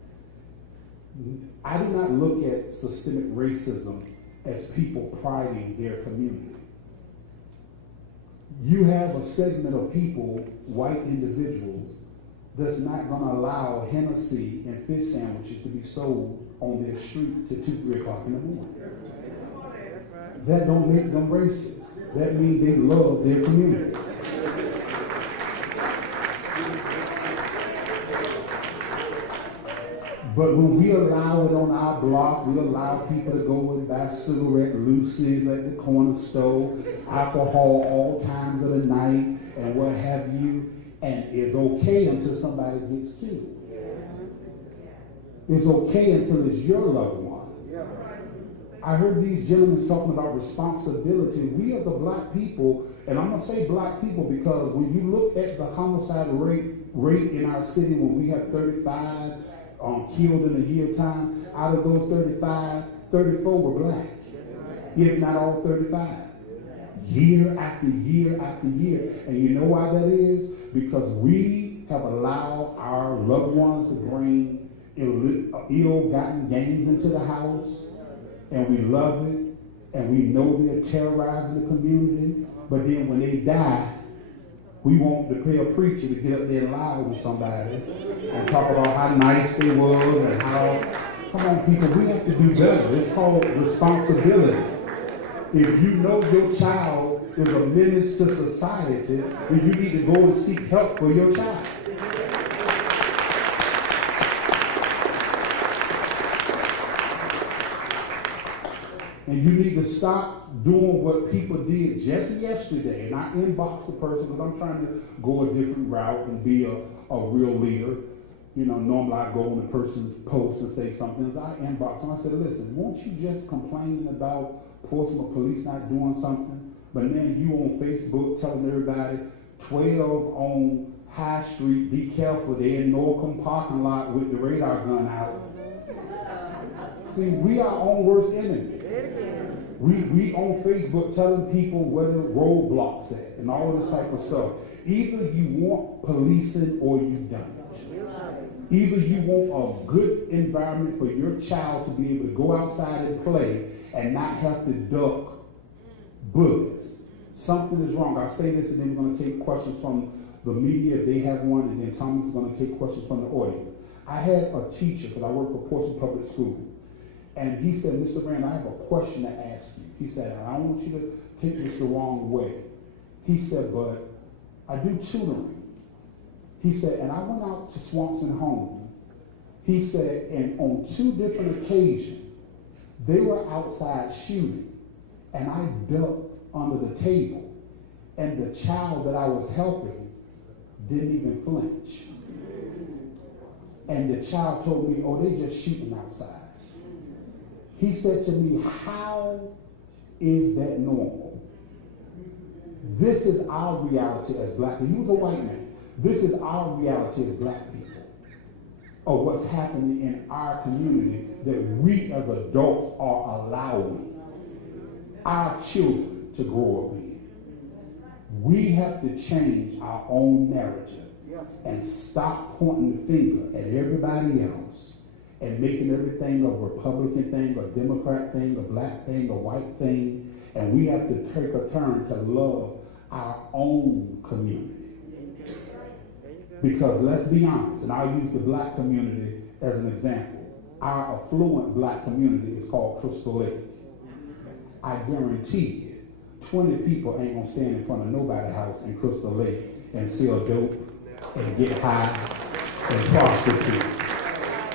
I do not look at systemic racism as people priding their community. You have a segment of people, white individuals, that's not going to allow Hennessy and fish sandwiches to be sold on their street to 2, 3 o'clock in the morning. That don't make them racist. That means they love their community. But when we allow it on our block, we allow people to go and buy cigarette Lucy's at the corner store, alcohol all times of the night, and what have you, and it's okay until somebody gets killed. It's okay until it's your loved one. I heard these gentlemen talking about responsibility. We are the black people, and I'm going to say black people because when you look at the homicide rate in our city, when we have 35 killed in a year time, out of those 35, 34 were black, if not all 35. Year after year after year. And you know why that is? Because we have allowed our loved ones to bring ill-gotten gains into the house, and we love it, and we know they're terrorizing the community, but then when they die, we want to pay a preacher to get up there and lie with somebody and talk about how nice they was and how, come on people, we have to do better. It's called responsibility. If you know your child is a menace to society, then you need to go and seek help for your child. And you need to stop doing what people did just yesterday. And I inboxed the person because I'm trying to go a different route and be a real leader. You know, normally I go on a person's post and say something. So I inboxed them. I said, listen, won't you just complain about Portsmouth police not doing something? But then you on Facebook telling everybody 12 on High Street, be careful, they're in Norcom parking lot with the radar gun out. See, we are our own worst enemy. We on Facebook telling people where the roadblocks at and all this type of stuff. Either you want policing or you don't. Either you want a good environment for your child to be able to go outside and play and not have to duck bullets. Something is wrong. I'll say this and then we're going to take questions from the media if they have one, and then Thomas is going to take questions from the audience. I had a teacher, because I work for Portsmouth Public School, and he said, Mr. Brand, I have a question to ask you. He said, I don't want you to take this the wrong way. He said, but I do tutoring. He said, and I went out to Swanson Home. He said, and on 2 different occasions, they were outside shooting, and I ducked under the table, and the child that I was helping didn't even flinch. And the child told me, oh, they just shooting outside. He said to me, how is that normal? This is our reality as black people. He was a white man. This is our reality as black people of what's happening in our community that we as adults are allowing our children to grow up in. We have to change our own narrative and stop pointing the finger at everybody else and making everything a Republican thing, a Democrat thing, a black thing, a white thing. And we have to take a turn to love our own community. Because let's be honest, and I'll use the black community as an example. Our affluent black community is called Crystal Lake. I guarantee you, 20 people ain't gonna stand in front of nobody's house in Crystal Lake and sell dope and get high and prostitute.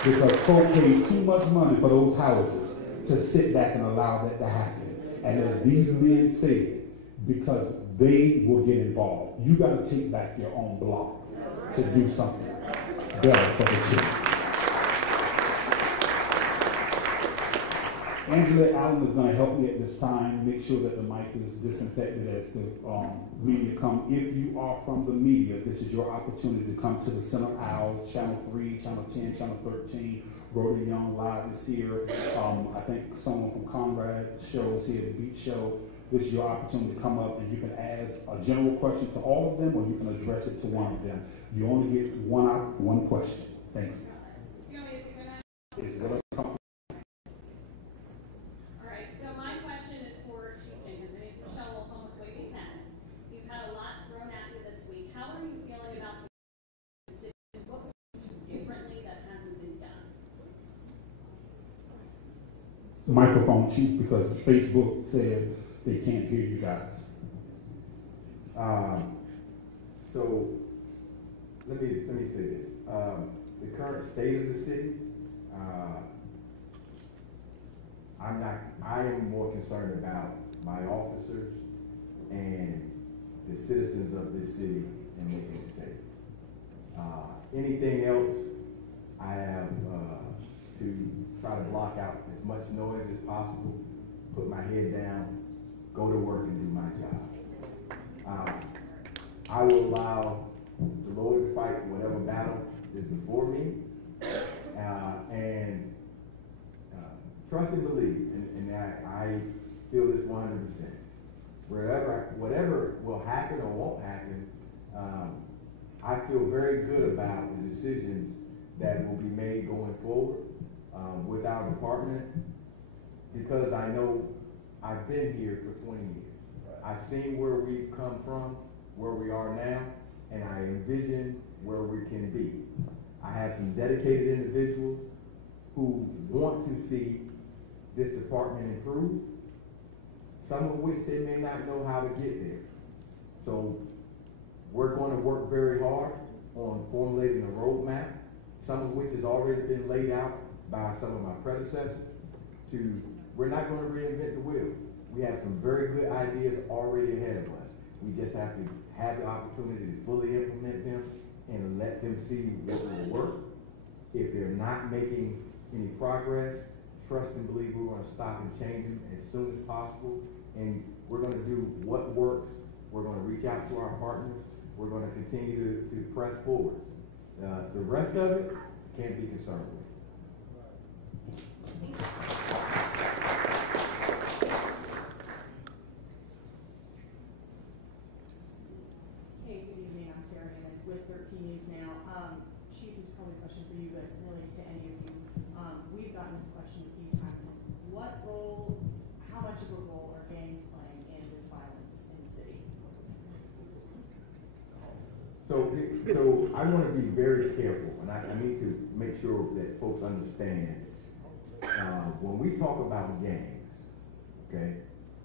Because folk pay too much money for those houses to sit back and allow that to happen. And as these men said, because they will get involved. You got to take back your own block to do something better for the children. Angela Allen is going to help me at this time, make sure that the mic is disinfected as the media come. If you are from the media, this is your opportunity to come to the center aisle, Channel 3, Channel 10, Channel 13. Rhoda Young Live is here. I think someone from Conrad's show is here, the Beat Show. This is your opportunity to come up and you can ask a general question to all of them or you can address it to one of them. You only get one question. Thank you. Do you want me to take my mic? It's gonna come. All right, so my question is for Chief Jenkins. My name is Michelle Wolfham with WAVY 10. You've had a lot thrown at you this week. How are you feeling about the city? What would you do differently that hasn't been done? Microphone, Chief, because Facebook said they can't hear you guys. So let me say this. The current state of the city, I am more concerned about my officers and the citizens of this city and making it safe. Anything else, I have to try to block out as much noise as possible put my head down, go to work and do my job. I will allow the Lord to fight whatever battle is before me, and trust and believe, and I feel this 100%. Whatever will happen or won't happen, I feel very good about the decisions that will be made going forward with our department, because I know I've been here for 20 years. I've seen where we've come from, where we are now, and I envision where we can be. I have some dedicated individuals who want to see this department improve, some of which they may not know how to get there. So we're going to work very hard on formulating a roadmap, some of which has already been laid out by some of my predecessors. We're not going to reinvent the wheel. We have some very good ideas already ahead of us. We just have to have the opportunity to fully implement them and let them see what will work. If they're not making any progress, trust and believe we're going to stop and change them as soon as possible. And we're going to do what works. We're going to reach out to our partners. We're going to continue to press forward. The rest of it can't be concerned with. Hey, good evening. I'm Sarah Hammond with 13 News Now. Chief, this is probably a question for you, but really to any of you. We've gotten this question a few times. What role, how much of a role are gangs playing in this violence in the city? So I want to be very careful, and I need to make sure that folks understand. When we talk about gangs, okay,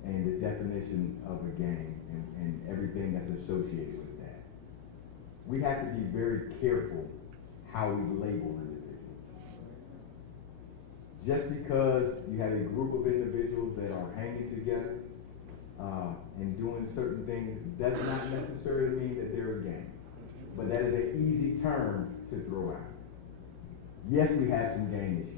and the definition of a gang and everything that's associated with that, we have to be very careful how we label individuals. Just because you have a group of individuals that are hanging together and doing certain things does not necessarily mean that they're a gang. But that is an easy term to throw out. Yes, we have some gang issues.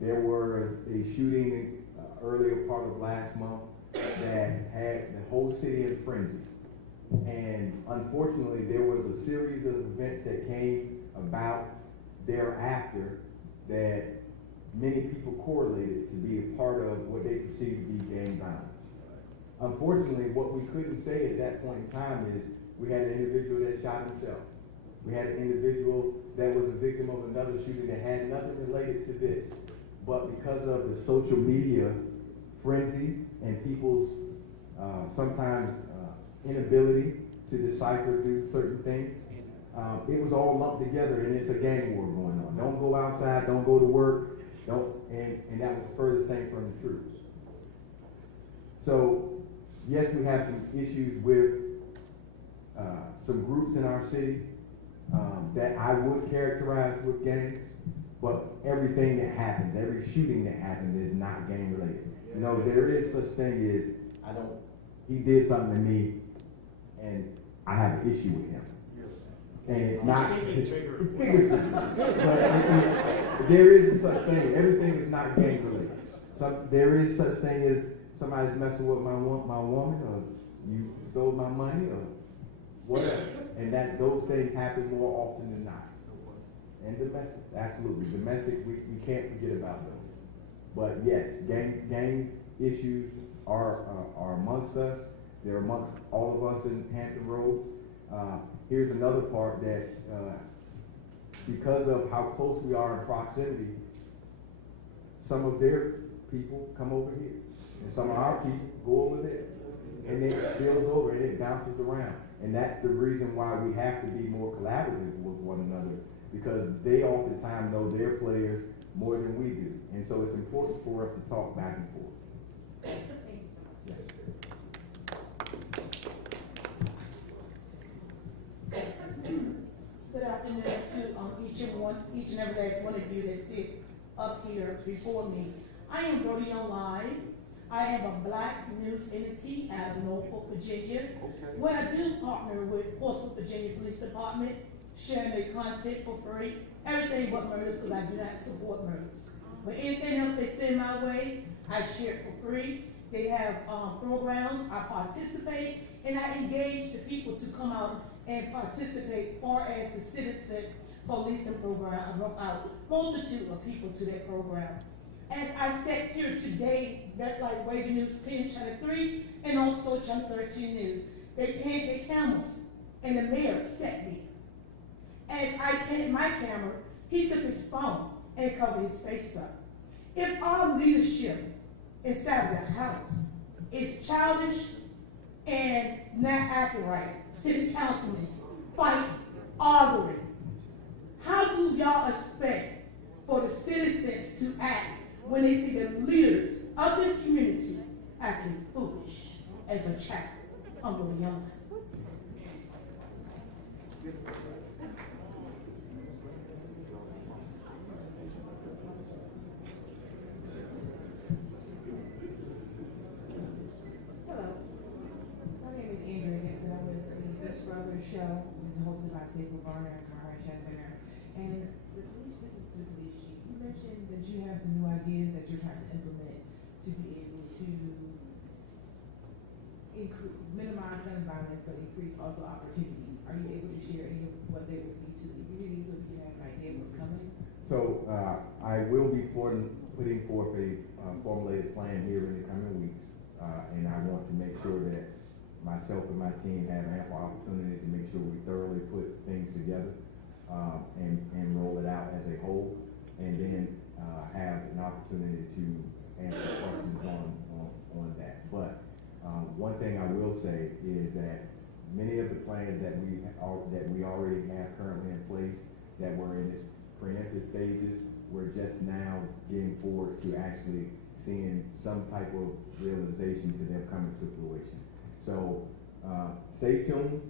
There was a shooting earlier part of last month that had the whole city in frenzy. And unfortunately, there was a series of events that came about thereafter that many people correlated to be a part of what they perceived to be gang violence. Unfortunately, what we couldn't say at that point in time is we had an individual that shot himself. We had an individual that was a victim of another shooting that had nothing related to this. But because of the social media frenzy and people's sometimes inability to decipher through certain things, it was all lumped together, and it's a gang war going on. Don't go outside, don't go to work, and that was the furthest thing from the truth. So, yes, we have some issues with some groups in our city that I would characterize with gangs, but everything that happens, every shooting that happens is not gang related. You know, there is such thing as, he did something to me, and I have an issue with him. And it's not figuratively, but there is such thing. Everything is not gang related. There is such thing as somebody's messing with my woman, or you stole my money, or whatever. And those things happen more often than not. And domestic, absolutely. Domestic, we can't forget about those. But yes, gang issues are amongst us. They're amongst all of us in Hampton Roads. Here's another part that because of how close we are in proximity, some of their people come over here, and some of our people go over there, and it spills over and it bounces around. And that's the reason why we have to be more collaborative with one another, because they oftentimes know their players more than we do. And so it's important for us to talk back and forth. Thank you so much. Yes. Good afternoon to each and every last one of you that sit up here before me. I am Brody Online. I am a Black news entity out of Norfolk, Virginia, where I do partner with Portsmouth, Virginia Police Department, sharing their content for free, everything but murders, because I do not support murders. But anything else they send my way, I share it for free. They have programs, I participate, and I engage the people to come out and participate far as the citizen policing program. I brought out multitude of people to that program. As I sat here today, that like WAVY News 10, Channel 3, and also Channel 13 News, they painted their cameras, and the mayor sat me. As I painted my camera, he took his phone and covered his face up. If our leadership inside of the house is childish and not acting right, city councilmen fight, arguing, how do y'all expect for the citizens to act when they see the leaders of this community acting foolish as a child? I'm really young. Show is hosted by Staples Varner and Conrad Chasbender. And the police, this is the police chief. You mentioned that you have some new ideas that you're trying to implement to be able to minimize gun violence, but increase also opportunities. Are you able to share any of what they would be to the community so we can have an idea of what's coming? So I will be putting forth a formulated plan here in the coming weeks, and I want to make sure that myself and my team have ample opportunity to make sure we thoroughly put things together and roll it out as a whole, and then have an opportunity to answer questions on that. But one thing I will say is that many of the plans that we already have currently in place that were in its preemptive stages, we're just now getting forward to actually seeing some type of realization to them coming to fruition. So stay tuned.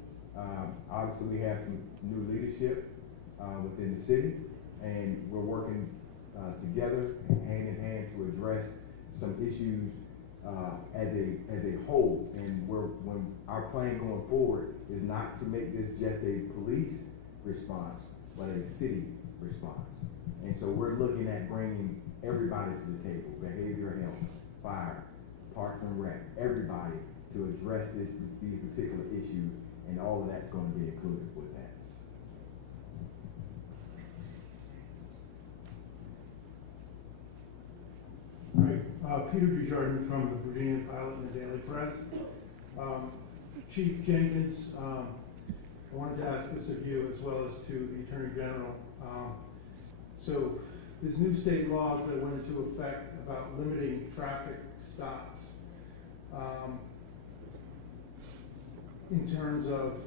Obviously, we have some new leadership within the city, and we're working together, hand in hand, to address some issues as a whole. And when our plan going forward is not to make this just a police response, but a city response. And so we're looking at bringing everybody to the table: behavioral health, fire, parks and rec, everybody, to address these particular issues, and all of that's going to be included with that. All right, Peter Dujardin from the Virginia Pilot and the Daily Press. Chief Jenkins, I wanted to ask this of you as well as to the Attorney General. So there's new state laws that went into effect about limiting traffic stops. In terms of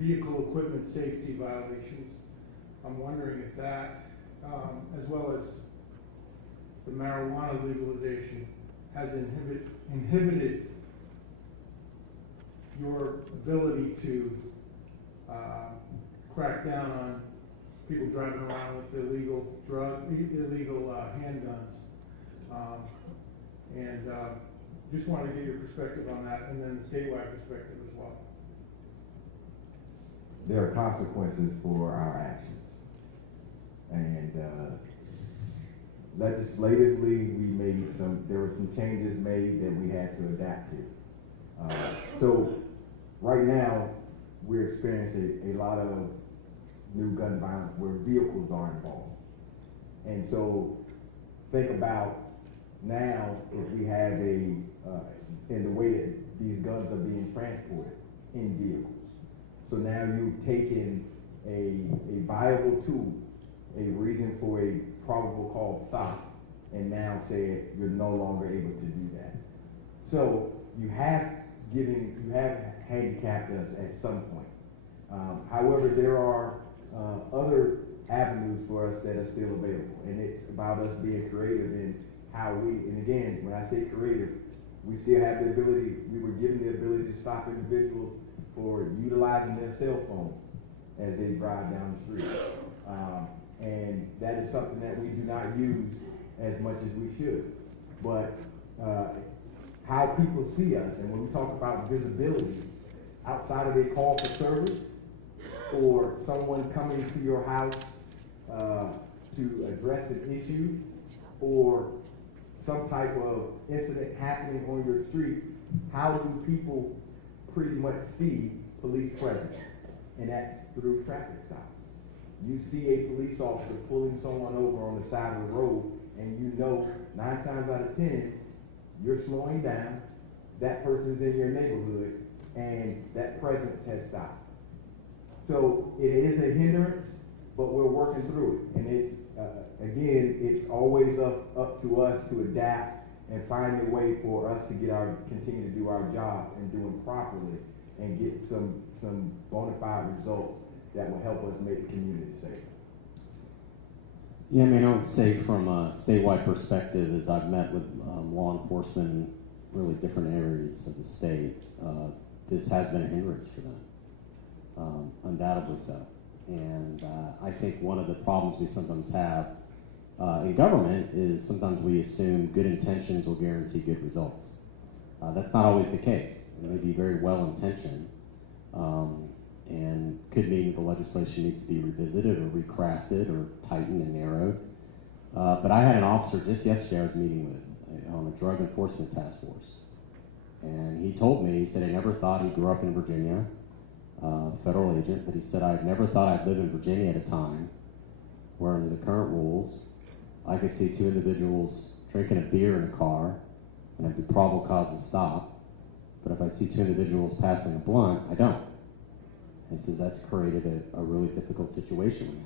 vehicle equipment safety violations, I'm wondering if that, as well as the marijuana legalization, has inhibited your ability to crack down on people driving around with illegal handguns. Just wanted to get your perspective on that, and then the statewide perspective as well. There are consequences for our actions, and legislatively there were some changes made that we had to adapt to. So right now we're experiencing a lot of new gun violence where vehicles are involved, and so think about now if we have in the way that these guns are being transported in vehicles. So now you've taken a viable tool, a reason for a probable cause stop, and now say you're no longer able to do that. So you have handicapped us at some point. However, there are other avenues for us that are still available, and it's about us being creative in how and again, when I say creative, we still have the ability, we were given the ability to stop individuals for utilizing their cell phone as they drive down the street. And that is something that we do not use as much as we should. But how people see us, and when we talk about visibility, outside of a call for service or someone coming to your house to address an issue, or some type of incident happening on your street, how do people pretty much see police presence? And that's through traffic stops. You see a police officer pulling someone over on the side of the road, and you know 9 times out of 10, you're slowing down, that person's in your neighborhood, and that presence has stopped. So it is a hindrance, but we're working through it. And it's, again, it's always up to us to adapt and find a way for us to continue to do our job and do it properly and get some bona fide results that will help us make the community safe. Yeah, I mean, I would say from a statewide perspective, as I've met with law enforcement in really different areas of the state, this has been a hindrance for them, undoubtedly so. And I think one of the problems we sometimes have in government is sometimes we assume good intentions will guarantee good results. That's not always the case. It may be very well intentioned and could mean that the legislation needs to be revisited or recrafted or tightened and narrowed. But I had an officer just yesterday I was meeting with on a drug enforcement task force. And he told me, he said he never thought, he grew up in Virginia, federal agent, but he said, I never thought I'd live in Virginia at a time where under the current rules, I could see 2 individuals drinking a beer in a car and have the probable cause to stop. But if I see 2 individuals passing a blunt, I don't. He says that's created a really difficult situation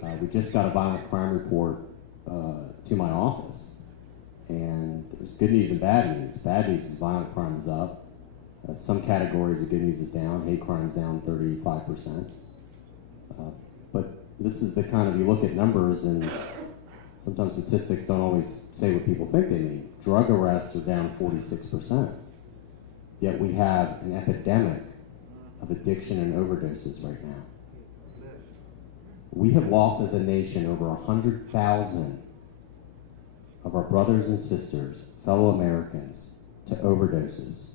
we have. We just got a violent crime report to my office. And there's good news and bad news. Bad news is violent crime is up. Some categories of good news is down. Hate crime is down 35%. But this is the kind of, you look at numbers and sometimes statistics don't always say what people think they mean. Drug arrests are down 46%. Yet we have an epidemic of addiction and overdoses right now. We have lost as a nation over 100,000 of our brothers and sisters, fellow Americans, to overdoses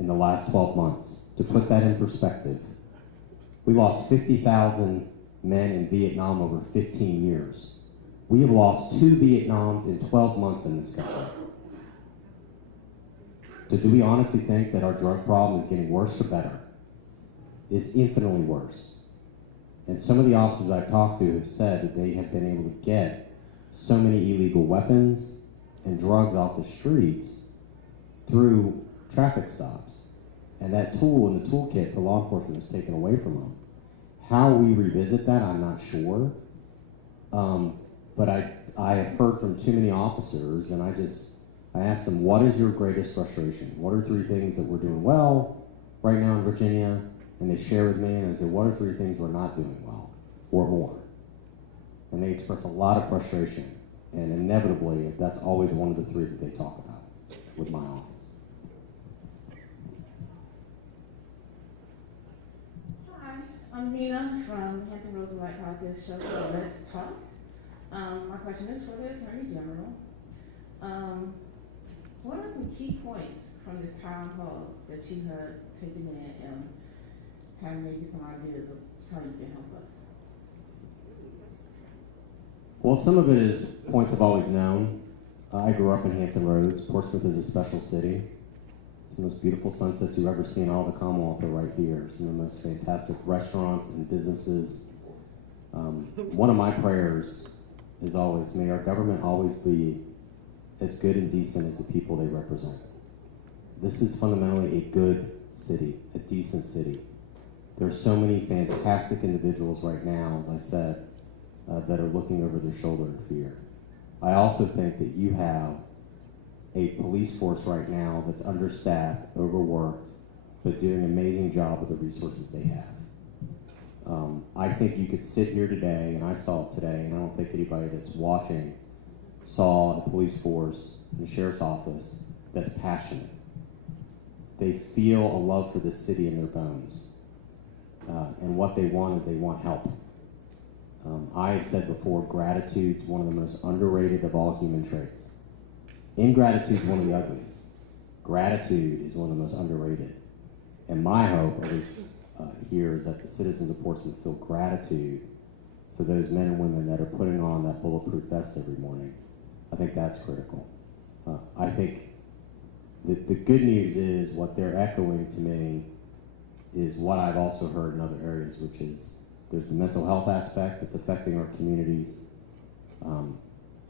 in the last 12 months. To put that in perspective, we lost 50,000 men in Vietnam over 15 years. We have lost 2 Vietnams in 12 months in this country. So do we honestly think that our drug problem is getting worse or better? It's infinitely worse. And some of the officers I've talked to have said that they have been able to get so many illegal weapons and drugs off the streets through traffic stops. And that tool in the toolkit for law enforcement is taken away from them. How we revisit that, I'm not sure. But I have heard from too many officers, and I asked them, what is your greatest frustration? What are 3 things that we're doing well right now in Virginia? And they share with me, and I said, what are 3 things we're not doing well, or more? And they express a lot of frustration, and inevitably, that's always one of the 3 that they talk about with my office. Hi, I'm Mina from Hampton Roads and White Caucus show called Let's Talk. My question is for the Attorney General. What are some key points from this town hall that you have taken in and have maybe some ideas of how you can help us? Well, some of it is points I've always known. I grew up in Hampton Roads. Portsmouth is a special city. It's the most beautiful sunsets you've ever seen. All the Commonwealth are right here. Some of the most fantastic restaurants and businesses. One of my prayers is always, may our government always be as good and decent as the people they represent. This is fundamentally a good city, a decent city. There are so many fantastic individuals right now, as I said, that are looking over their shoulder in fear. I also think that you have a police force right now that's understaffed, overworked, but doing an amazing job with the resources they have. I think you could sit here today, and I saw it today, and I don't think anybody that's watching saw a police force in the sheriff's office that's passionate. They feel a love for this city in their bones. And what they want is they want help. I have said before, gratitude is one of the most underrated of all human traits. Ingratitude is one of the ugliest. Gratitude is one of the most underrated. And my hope, at least here, is that the citizens of Portsmouth feel gratitude for those men and women that are putting on that bulletproof vest every morning. I think that's critical. I think the good news is what they're echoing to me is what I've also heard in other areas, which is there's the mental health aspect that's affecting our communities.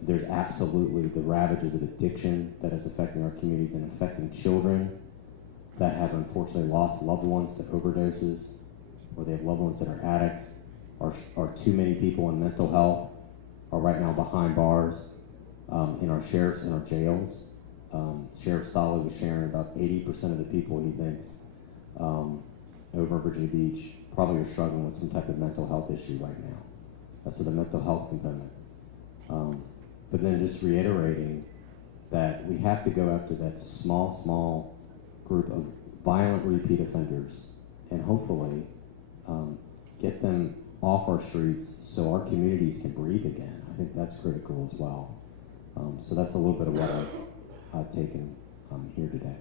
There's absolutely the ravages of addiction that is affecting our communities and affecting children that have unfortunately lost loved ones to overdoses, or they have loved ones that are addicts, or too many people in mental health are right now behind bars in our sheriffs and our jails. Sheriff Solly was sharing about 80% of the people he thinks over Virginia Beach probably are struggling with some type of mental health issue right now. So the mental health component. But then just reiterating that we have to go after that small group of violent repeat offenders and hopefully get them off our streets so our communities can breathe again. I think that's critical as well. So that's a little bit of what I've taken here today.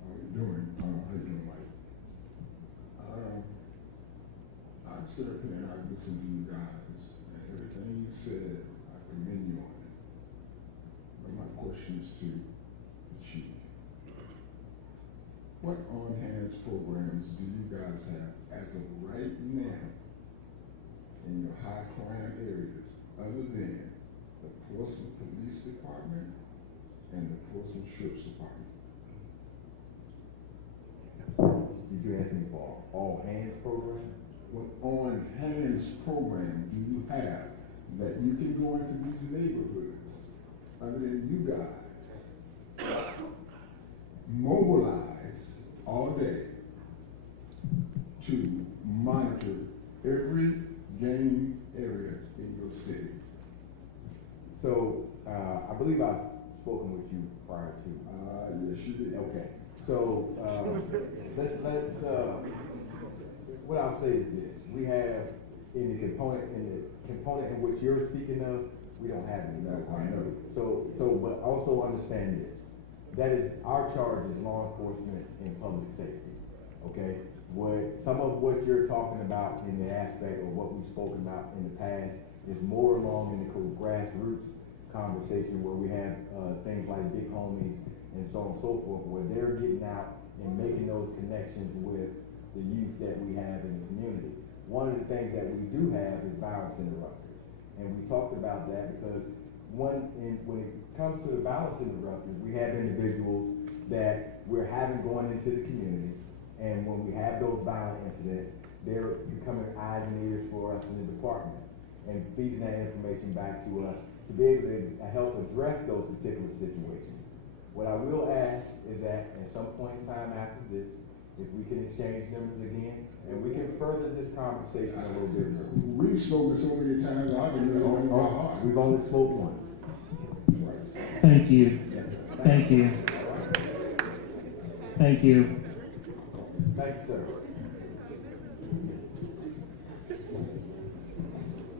How you doing? How you doing, Mike? I'm sitting here and I've listened to you guys, and everything you said, I commend you on it. But my question is to the chief. What on-hands programs do you guys have as of right now in your high crime areas, other than the Portsmouth Police Department and the Portsmouth Sheriff's Department? Did you ask me for all hands program? What on-hands program do you have that you can go into these neighborhoods, other than you guys mobilize all day to monitor every gang area in your city? So I believe I've spoken with you prior to. Yes, you did. Okay. So what I'll say is this: we have in the component in which you're speaking of, we don't have any. I know. So, but also understand this: that is our charge as law enforcement and public safety. Okay. Some of what you're talking about in the aspect of what we've spoken about in the past is more along in the grassroots conversation where we have things like big homies and so on and so forth, where they're getting out and making those connections with the youth that we have in the community. One of the things that we do have is violence interrupters. And we talked about that because when it comes to the violence interrupters, we have individuals that we're having going into the community, and when we have those violent incidents, they're becoming eyes and ears for us in the department and feeding that information back to us to be able to help address those particular situations. What I will ask is that at some point in time after this, if we can exchange numbers again, and we can further this conversation a little bit more. We've spoken so many times, I've been really on my heart. We've only spoke once. Thank you. Thank you. Thank you. Thank you, sir.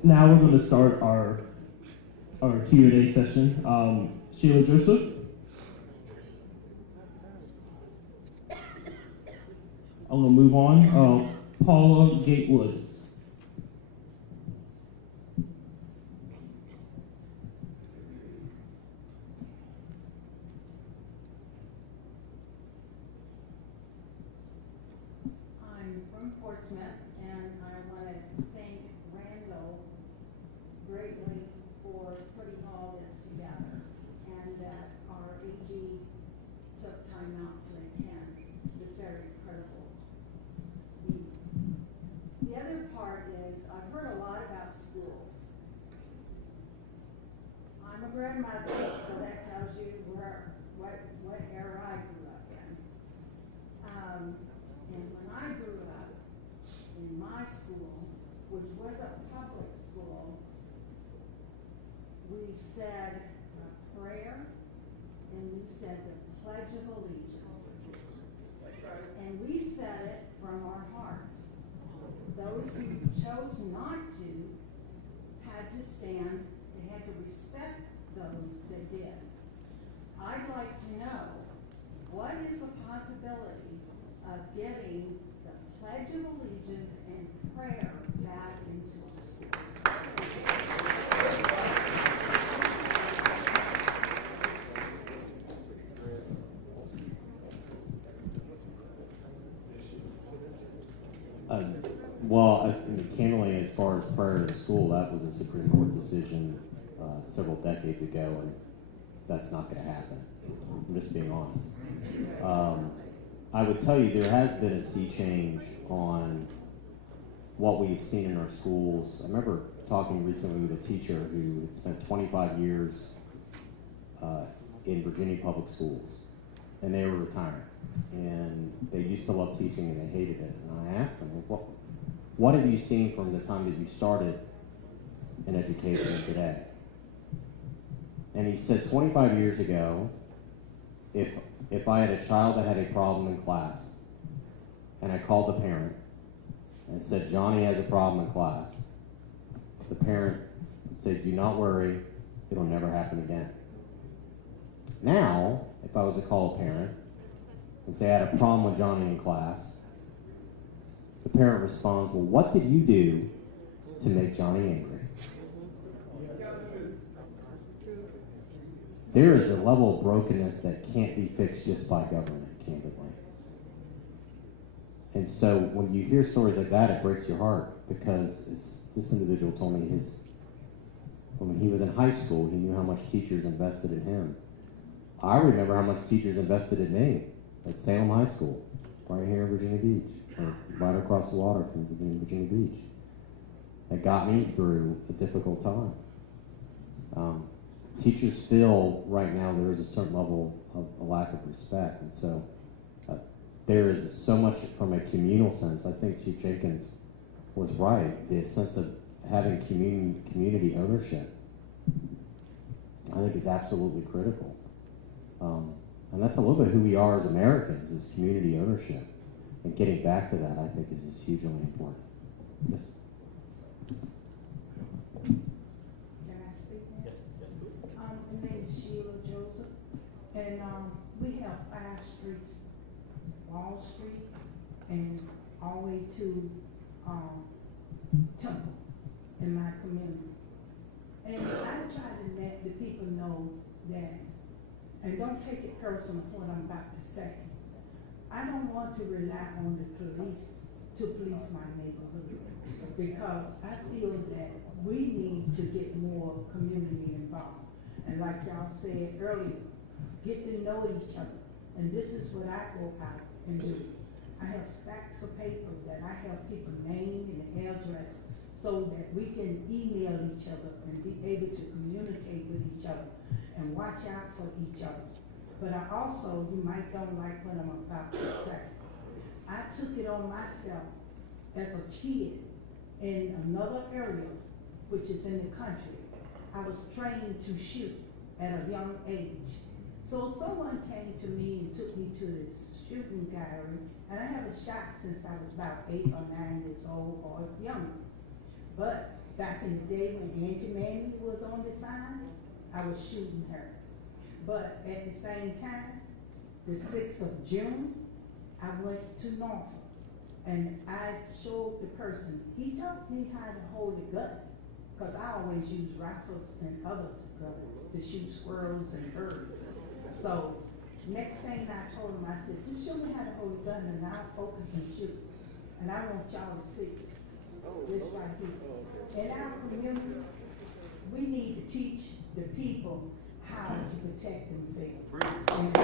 Now we're going to start our Q&A session. Sheila Joseph. I'm going to move on. Paula Gatewood. I'm from Portsmouth, and I want to thank Randall greatly for putting all this together, and that our AG took time out to attend this very incredible meeting. The other part is I've heard a lot about schools. I'm a grandmother, so that tells you what era I grew up in. And when I grew up in my school, which was a public school, we said a prayer and we said the Pledge of Allegiance. And we said it from our hearts. Those who chose not to had to stand, they had to respect those that did. I'd like to know, what is a possibility of getting the Pledge of Allegiance and prayer back into our schools. Well, candidly, as far as prayer in school, that was a Supreme Court decision several decades ago, and that's not going to happen. I'm just being honest. I would tell you there has been a sea change on what we've seen in our schools. I remember talking recently with a teacher who had spent 25 years in Virginia public schools, and they were retiring. And they used to love teaching, and they hated it. And I asked them, what have you seen from the time that you started in education today? And he said 25 years ago, if I had a child that had a problem in class, and I called the parent and said, Johnny has a problem in class, the parent would say, do not worry, it'll never happen again. Now, if I was to call a parent and say I had a problem with Johnny in class, the parent responds, well, what did you do to make Johnny angry? There is a level of brokenness that can't be fixed just by government, candidly. And so when you hear stories like that, it breaks your heart, because this individual told me when he was in high school, he knew how much teachers invested in him. I remember how much teachers invested in me at Salem High School, right here in Virginia Beach, or right across the water from Virginia Beach. That got me through a difficult time. Teachers feel right now there is a certain level of a lack of respect, and so there is so much from a communal sense. I think Chief Jenkins was right. The sense of having community ownership, I think, is absolutely critical. And that's a little bit who we are as Americans, is community ownership. And getting back to that, I think, is hugely important. Yes. Can I speak now? Yes, please. My name is Sheila Joseph, and we have 5 streets, Wall Street, and all the way to Temple in my community. And I try to let the people know that, and don't take it personal what I'm about to say. I don't want to rely on the police to police my neighborhood, because I feel that we need to get more community involved. And like y'all said earlier, get to know each other. And this is what I go out and do. I have stacks of paper that I have people name and address so that we can email each other and be able to communicate with each other and watch out for each other. But I also, you might don't like what I'm about to say. I took it on myself as a kid in another area, which is in the country. I was trained to shoot at a young age. So someone came to me and took me to this shooting gallery, and I haven't shot since I was about 8 or 9 years old or younger. But back in the day when Angie Manning was on the sign, I was shooting her. But at the same time, the 6th of June, I went to Norfolk, and I showed the person. He taught me how to hold a gun, because I always use rifles and other guns to shoot squirrels and birds. So next thing I told him, I said, just show me how to hold a gun, and I'll focus and shoot. And I want y'all to see this right here. In our community, we need to teach the people how to protect themselves. And,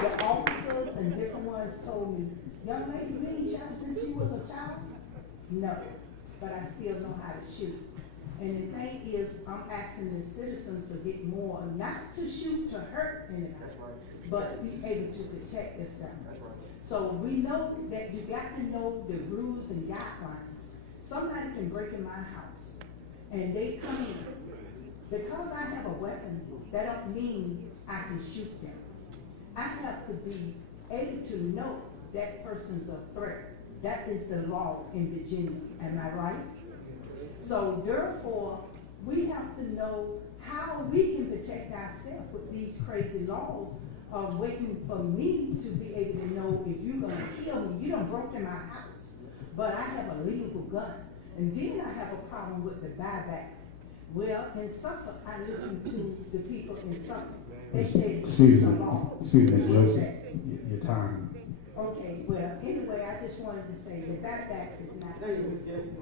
the officers and different ones told me, young lady, you ain't shot since you was a child? No, but I still know how to shoot. And the thing is, I'm asking the citizens to get more, not to shoot to hurt anybody, but be able to protect themselves. So we know that you got to know the rules and guidelines. Somebody can break in my house, and they come in. Because I have a weapon, that don't mean I can shoot them. I have to be able to know that person's a threat. That is the law in Virginia. Am I right? So therefore, we have to know how we can protect ourselves with these crazy laws waiting for me to be able to know if you're gonna kill me. You done broke in my house, but I have a legal gun. And then I have a problem with the buyback. Well, in Suffolk, I listened to the people in Suffolk. They said Excuse it's a me, law. excuse me, Ms. Wilson, your time. Okay, well, anyway, I just wanted to say the buyback is not true.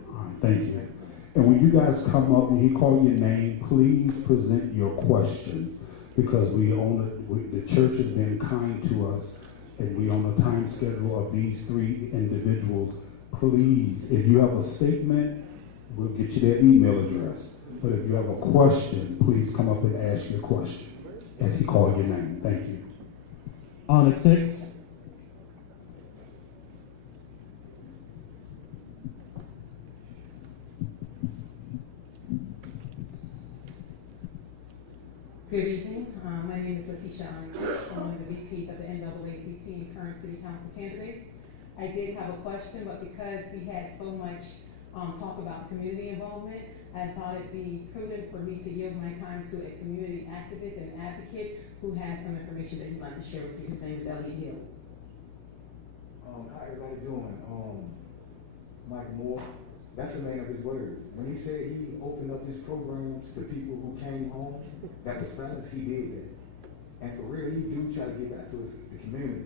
All right, thank you. And when you guys come up and he call your name, please present your questions, because the church has been kind to us, and we on a time schedule of these three individuals. Please, if you have a statement, we'll get you their email address. But if you have a question, please come up and ask your question as he called your name. Thank you. Onyx 6. Good evening. My name is Lakeisha. I'm one of the VPs of the NAACP and current city council candidate. I did have a question, but because we had so much talk about community involvement, I thought it'd be prudent for me to give my time to a community activist and advocate who has some information that he'd like to share with you. His name is Elliot Hill. How everybody doing? Mike Moore, that's a man of his word. When he said he opened up his programs to people who came home that was fellas, he did that. And for real, he do try to get back to the community.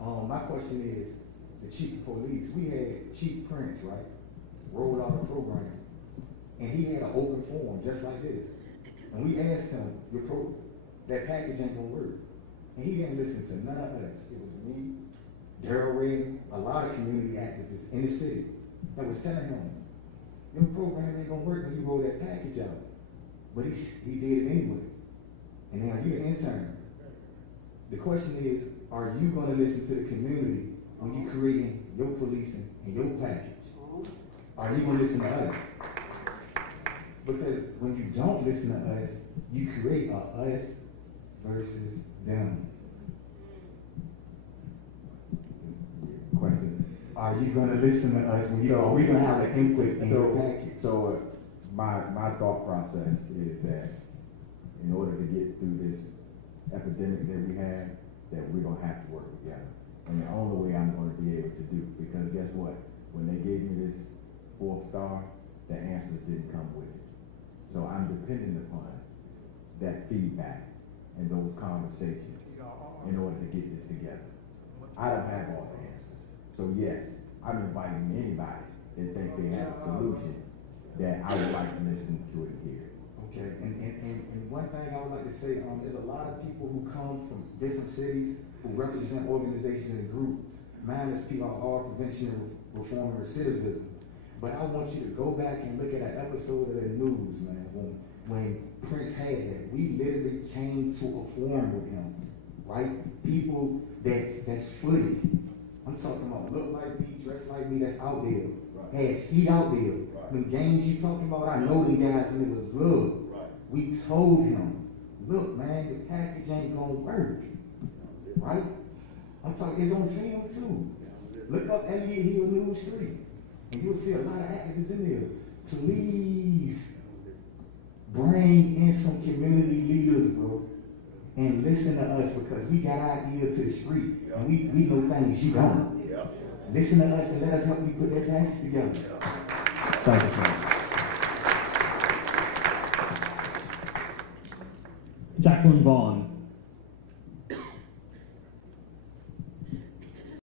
My question is, the chief of police, we had Chief Prince, right, roll out a program, and he had an open forum just like this. And we asked him, that package ain't gonna work. And he didn't listen to none of us. It was me, Darrell Ray, a lot of community activists in the city that was telling him, your program ain't gonna work when you roll that package out. But he did it anyway. And now you're an intern. The question is, are you gonna listen to the community when you're creating your policing and your package? Are you gonna listen to us? Because when you don't listen to us, you create a us versus them. Question. Are you gonna listen to us when are we gonna have an input in your package? So my thought process is that in order to get through this epidemic that we have, that we're gonna have to work together. And the only way I'm gonna be able to do, because guess what? When they gave me this 4th star, the answers didn't come with it. So I'm dependent upon that feedback and those conversations in order to get this together. I don't have all the answers. So yes, I'm inviting anybody that thinks they have a solution that I would like to listen to it here. Okay, and one thing I would like to say, there's a lot of people who come from different cities who represent organizations and groups. Mine is PRR, Prevention and Reform and Recidivism. But I want you to go back and look at an episode of the news, man, when Prince had that. We literally came to a forum with him, right? People that's footed. I'm talking about look like me, dress like me, that's out there. Right. Had feet out there. Right. When games you talking about, I know them guys and it was good. Right. We told him, look, man, the package ain't gonna work. Right? I'm talking, it's on film too. Look up Elliot Hill News 3, and you'll see a lot of activists in there. Please bring in some community leaders, bro, and listen to us, because we got our ear to the street, and we know things you don't. Listen to us and let us help you put that package together. Thank you, sir. Jacqueline Vaughn.